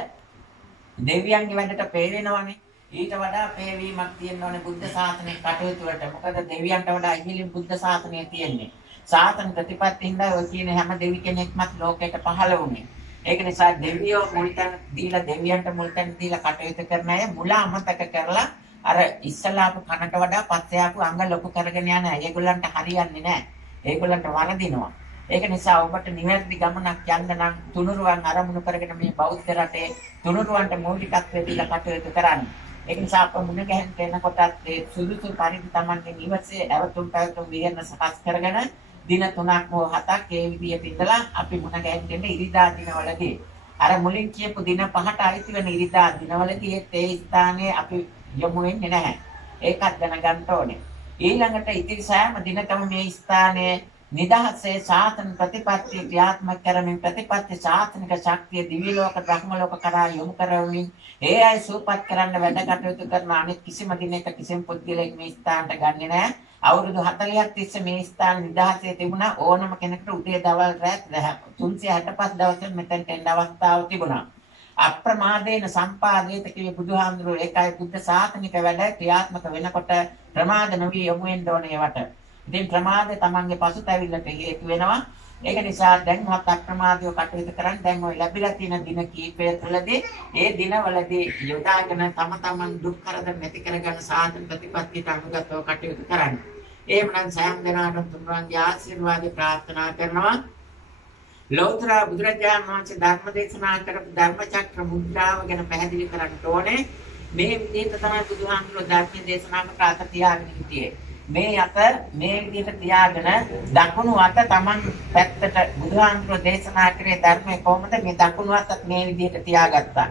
දෙවියන්ගේ වැඩට පේවෙනවනේ. ඊට වඩා පේවීමක් තියෙනවනේ බුද්ධ ශාසනයේ කටයුතු වලට. මොකද දෙවියන්ට වඩා ඉහළින් බුද්ධ ශාසනය තියෙන්නේ. සාතන ප්‍රතිපත්තිಯಿಂದ ඔය කියන හැම දෙවි කෙනෙක්මත් ලෝකයට පහළ වුණේ. ඒක නිසා දෙවියෝ මුල්තැන දීලා දෙවියන්ට මුල්තැන දීලා කටයුතු කරන අය මුල අමතක කරලා අර ඉස්සලාපු කනට වඩා පස්සේ ආපු අංග ලොකු කරගෙන යන අය. ඒගොල්ලන්ට හරියන්නේ නැහැ. ඒගොල්ලන්ට වරදිනවා. ඒක නිසා ඔබට නිවැරදි ගමනක් යන්න නම් තුනුරුවන් අරමුණු කරගෙන මේ බෞද්ධ රටේ තුනුරුවන්ට මූලිකත්වය දීලා කටයුතු කරන්න. ඒක නිසා අප මුණ ගැහෙන්න එනකොටත් ඒ සුදුසු පරිදි Tamanගේ නිවසේ ඇවතුම් පැවතුම් විහෙරණ සකස් කරගෙන දින 3ක් හෝ 7ක් ඒ විදිහට ඉඳලා අපි මුණ ගැහෙන්න ඉරිදා දිනවලදී අර මුලින් කියපු දින 5ට අයිති වෙන ඉරිදා දිනවලදී ඒ ස්ථානයේ අපි යමු වෙන්නේ නැහැ. ඒකත් දැනගන්න ඕනේ. ඊළඟට ඉතිරි සෑම දිනකම මේ ස්ථානයේ නිදහසේ ශාසන ප්‍රතිපත්තිය ක්‍රියාත්මක කරමින් ප්‍රතිපත්ති ශාසනික ශක්තිය දිව්‍ය ලෝක බ්‍රහ්ම ලෝක කරා යොමු කරමින් ඒ අය සූපත් කරන්න වැඩ කටයුතු කරන අනෙක් කිසිම දිනයක කිසිම පුද්ගලෙක් මේ ස්ථානට ගන්නෙ නැහැ. අවුරුදු 40ක් තිස්සේ මේ ස්ථාන නිදහසේ තිබුණා. ඕනම කෙනෙකුට උදේ දවල් රාත් 365 දවසක් මෙතෙන්ට එන්න අවස්ථාව තිබුණා. අප්‍රමාදේන සම්පාදේත කියේ බුදුහාමුදුරුවෝ ඒකයි බුද්ධ ශාසනික වැඩ ක්‍රියාත්මක වෙනකොට ප්‍රමාද නොවි යොමු වෙන්න ඕනේ ඒවට. ඉතින් ප්‍රමාදය තමන්ගේ පසුතැවිල්ලට හේතු වෙනවා. ඒක නිසා දැන්වත් අප්‍රමාදව කටයුතු කරන් දැන් ওই ලැබිලා තියෙන දින කීපය තුළදී ඒ දිනවලදී යොදාගෙන තම තමන් දුක් කරදර නැති කරගන්න සාධන ප්‍රතිපත්තියට අනුගතව කටයුතු කරන්න. එහෙමනම් සෑම දිනකටම තුන්වන්ගේ ආශිර්වාද ප්‍රාර්ථනා කරනවා. ලෞතර බුදුරජාණන් වහන්සේ ධර්ම දේශනා කරපු ධර්මචක්‍ර මුද්‍රාව ගැන පැහැදිලි කරන්න ඕනේ. මේ විදිහට තමයි බුදුහාමුදුරුවෝ ධර්ම දේශනා කරලා අත තියාගෙන හිටියේ. මේ අත මේ විදිහට තියාගෙන දකුණු අත Taman පැත්තට බුදුහාමුදුරුවෝ දේශනා කරේ ධර්මයේ කොහොමද මේ දකුණු අතත් මේ විදිහට තියාගත්තා.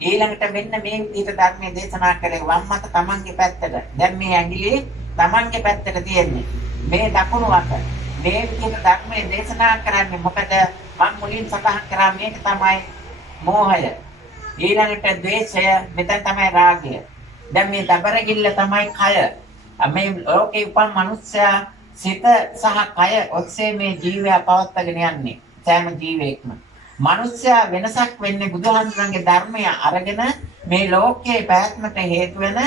ඊළඟට මෙන්න මේ විදිහට ධර්මයේ දේශනා කරේ වම් අත Tamanගේ පැත්තට. දැන් මේ ඇඟිලි Tamanගේ පැත්තට තියෙන්නේ. මේ දකුණු අත මේ විදිහට ධර්මයේ දේශනා කරන්නේ මොකද? මම මුලින් සඳහන් කරා මේක තමයි මෝහය. ඊළඟට ද්වේෂය, මෙතන තමයි රාගය. දැන් මේ දබරගිල්ල තමයි කය. මේ ලෝකේ උපන් මිනිස්සයා සිත සහ කය ඔස්සේ මේ ජීවය පවත්වාගෙන යන්නේ. සෑම ජීවයකම. මිනිස්සයා වෙනසක් වෙන්නේ බුදුහන්සේගේ ධර්මය අරගෙන මේ ලෝකයේ පැවැත්මට හේතු වෙන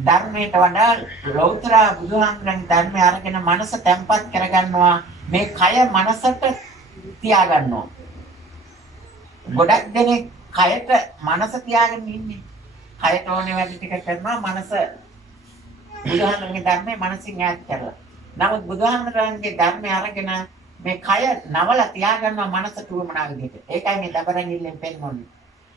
ධර්මයට වඩා ලෞතර බුදුහන්සේගේ ධර්මය අරගෙන මනස තැම්පත් කරගන්නවා. මේ කය මනසට තියාගන්නවා. ගොඩක් දෙනෙක් කයට මනස තියාගෙන ඉන්නේ. කයට ඕනේ වැඩ ටික කරනවා මනස බුදුහාමුදුරන්ගේ ධර්මයේ මනසින් ඈත් කරලා. නමුත් බුදුහාමුදුරන්ගේ ධර්මය අරගෙන මේ කය නවල තියාගන්නවා මනසට උවමනා විදිහට. ඒකයි මේ දබරගිල්ලෙන් පෙන්වන්නේ.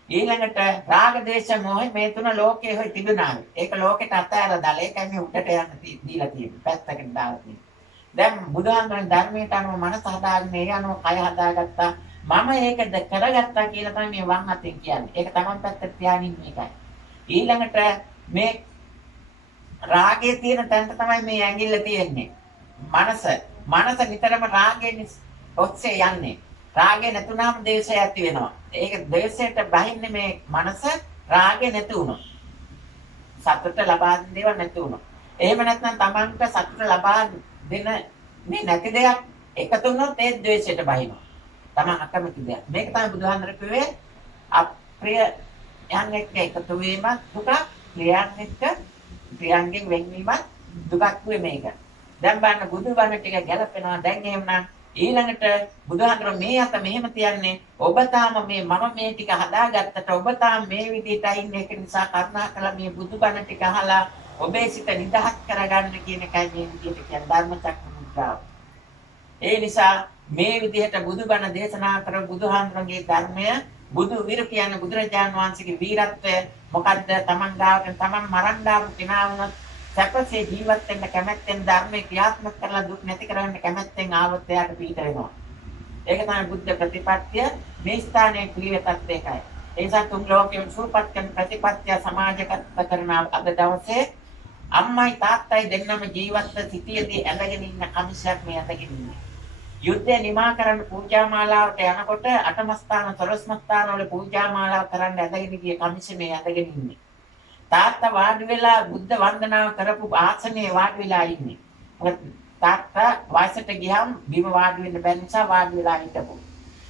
ඊළඟට රාග දේශ මොහ මේ තුන ලෝකයේ හොයි තිබුණා. ඒක ලෝකෙට අතහැරලා දාලා ඒකයි මේ උඩට යන්න දීලා තියෙන්නේ. පැත්තකට දාලා තියෙන්නේ. දැන් බුදුහාමුදුරන් ධර්මයට අනුව මනස හදාගෙන ඒ අනුව කය හදාගත්තා. මම ඒකද කරගත්තා කියලා තමයි මේ වම් අතෙන් කියන්නේ. ඒක තමන් පැත්තට තියාගෙන මේකයි. ඊළඟට මේ රාගයේ තියෙන තැනට තමයි මේ ඇඟිල්ල තියෙන්නේ. මනස නිතරම රාගයෙන් ඔස්සේ යන්නේ. රාගය නැතුණාම ද්වේෂය ඇති වෙනවා. ඒක ද්වේෂයට බහින්නේ මේ මනස රාගය නැති වුණොත්. සතුට ලබා දෙන දේවල් නැති වුණොත්. එහෙම නැත්නම් Tamanට සතුට ලබා දෙන මේ නැති දෙයක් එකතු වුණොත් ඒ ද්වේෂයට බහිනවා. Taman අකමැති දෙයක්. මේක තමයි බුදුහාමර කිව්වේ අප්‍රිය යන් එක්ක එකතු වීම දුක, ප්‍රියයන් එක්ක ප්‍රියයන්ගෙන් වෙන්වීමත් දුකක් මේක. දැන් බලන්න බුදුබණ ටික ගැලපෙනවා. දැන් එහෙමනම් ඊළඟට බුදුහාමර මේ අත මෙහෙම තියන්නේ ඔබ තාම මේ මම මේ ටික හදාගත්තට ඔබ තාම මේ විදිහට ඉන්නේ. ඒක නිසා කරුණාකරලා මේ බුදුබණ ටික අහලා ඔබේ සිත නිදහස් කරගන්න කියන එකයි මේ විදිහට කියන ධර්මචක්‍ර මුද්‍රාව. ඒ නිසා මේ විදිහට බුදුබණ දේශනා කර බුදුහාමරගේ ධර්මය බුදු විර කියන්නේ බුදුරජාණන් වහන්සේගේ වීරත්වය මොකද්ද? Taman ගාවට Taman මරණ්ඩාපු කෙනා වුණත් සැපසේ ජීවත් වෙන්න කැමැත්තෙන් ධර්මයේ ක්‍රියාත්මක කරලා දුක් නැති කරගන්න කැමැත්තෙන් ආවොත් එයාට පිට වෙනවා. ඒක තමයි බුද්ධ ප්‍රතිපත්තිය. මේ ස්ථානයේ ක්‍රියාවත් ඒකයි. ඒ නිසා තුන් ලෝකයෙන් සූපත් කරන ප්‍රතිපත්තිය සමාජගත කරන අද දවසේ අම්මයි තාත්තයි දෙන්නම ජීවත්ව සිටියේදී ඇඳගෙන ඉන්න කමිසයක් මේ ඇඳගෙන ඉන්නේ. යුද්ධය නිමා කරන්න පූජා මාලාවට යනකොට අටමස්ථාන 12 මස්ථාන වල පූජා මාලාව කරන්න ඇඳගෙන ගිය කමිස මේ ඇඳගෙන ඉන්නේ. තාත්තා වාඩි වෙලා බුද්ධ වන්දනාව කරපු ආසනයේ වාඩි වෙලා ඉන්නේ. මොකද තාත්තා වයසට ගියාම බිම වාඩි වෙන්න බැරි නිසා වාඩි වෙලා හිටපො.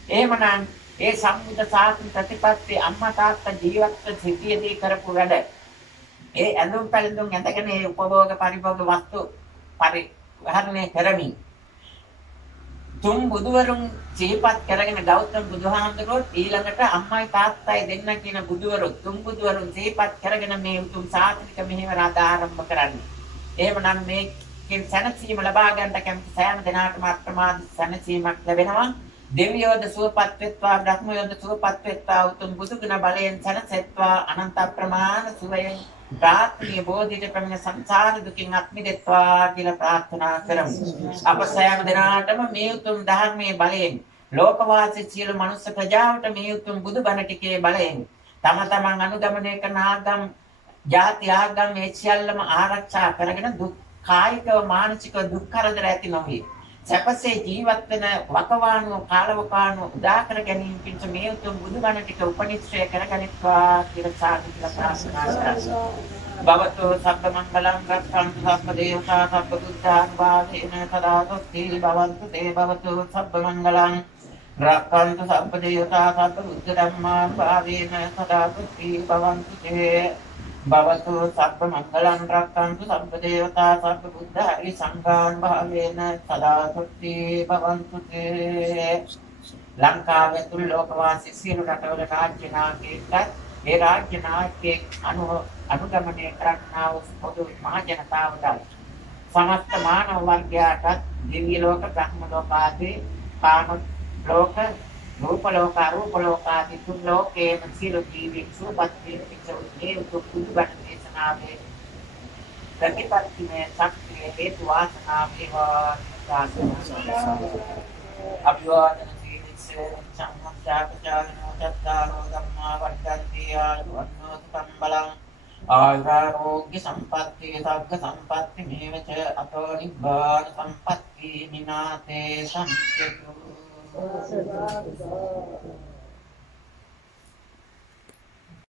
එහෙමනම් ඒ සම්බුද්ධ ශාසන ප්‍රතිපත්ති අම්මා තාත්තා ජීවත්ව සිටියේදී කරපු වැඩ ඒ ඇඳුම් පැළඳුම් ඇඳගෙන ඒ උපභෝග පරිභෝග වස්තු පරිහරණය කරමින් තුන් බුදුවරුන් සිහිපත් කරගෙන ගෞතම බුදුහාමුදුරුවෝ ඊළඟට අම්මයි තාත්තයි දෙන්න කියන බුදුවරු තුන් බුදුවරුන් සිහිපත් කරගෙන මේ උතුම් සාසනික මෙහෙවර ආරම්භ කරන්නේ. එහෙමනම් මේ කින් සැනසීම ලබා ගන්නට කැමති සෑම දිනාටම අප්‍රමාද සැනසීමක් ලැබෙනවා. දෙවියෝද සුවපත් වෙත්වා බ්‍රහ්මයෝද සුවපත් වෙත්වා උතුම් බුදුගුණ බලයෙන් සැනසෙත්වා අනන්ත ප්‍රමාණ සුවයෙන් ප්‍රාර්ථනීය බෝධියට පැමිණ සංසාර දුකින් අත් මිදෙත්වා කියලා ප්‍රාර්ථනා කරමු. අප සෑම දිනාටම මේ උතුම් ධර්මයේ බලයෙන් ලෝකවාසී සියලු මනුෂ්‍ය ප්‍රජාවට මේ උතුම් බුදුබණ ටිකේ බලයෙන් තම තමන් අනුගමනය කරන ආගම් ජාති ආගම් මේ සියල්ලම ආරක්ෂා කරගෙන දුක් කායිකව මානසිකව දුක් කරදර ඇති නොවේ. සැපසේ ජීවත් වෙන වකවානුව කාලවකානුව උදා කර ගැනීම පිණිස මේ උතුම් බුදුබණ ටික උපනිශ්‍රය කරගනිත්වා කියලා සාදු කියලා ප්‍රාර්ථනා කරනවා. භවතු සබ්බ මංගලං රක්ඛන්තු සබ්බ දේවතා සබ්බ බුද්ධානුභාවේන සදා සොත්ති භවන්තු තේ භවතු සබ්බ මංගලං රක්ඛන්තු සබ්බ දේවතා සබ්බ බුද්ධ ධම්මානුභාවේන සදා සොත්ති භවන්තු තේ භවතු සබ්බ මංගලං රක්ඛන්තු සබ්බ දේවතා සබ්බ බුද්ධ හරි සංඝානුභාවේන සදා සොත්ති භවන්තු තේ ලංකාවේ තුල් ලෝකවාසී සියලු රටවල රාජ්‍ය නායකයෙක්ට ඒ රාජ්‍ය නායකයෙක් අනුගමනය කරන්නා වූ පොදු මහ ජනතාවට සමස්ත මානව වර්ගයාට දිව්‍ය ලෝක බ්‍රහ්ම ලෝක ආදී කාම ලෝක රූප ලෝක අරූප ලෝක ආදී තුන් ලෝකයේ සියලු ජීවීන් සුවපත් වේවිච්චේ උතුම් දේශනාවේ ප්‍රතිපත්තිමේ ශක්තිය හේතු වාසනා වේවා අභිවාදන සීලසේ සම්මාචාපචාරණෝ චත්තාරෝ ධම්මා වර්ධන්ති ආයුවන්නෝ සම්බලං ආයුරෝග්‍ය සම්පත්ති සග්ග සම්පත්ති මේවච අතෝ නිබ්බාන සම්පත්ති නිනාතේ සම්චතු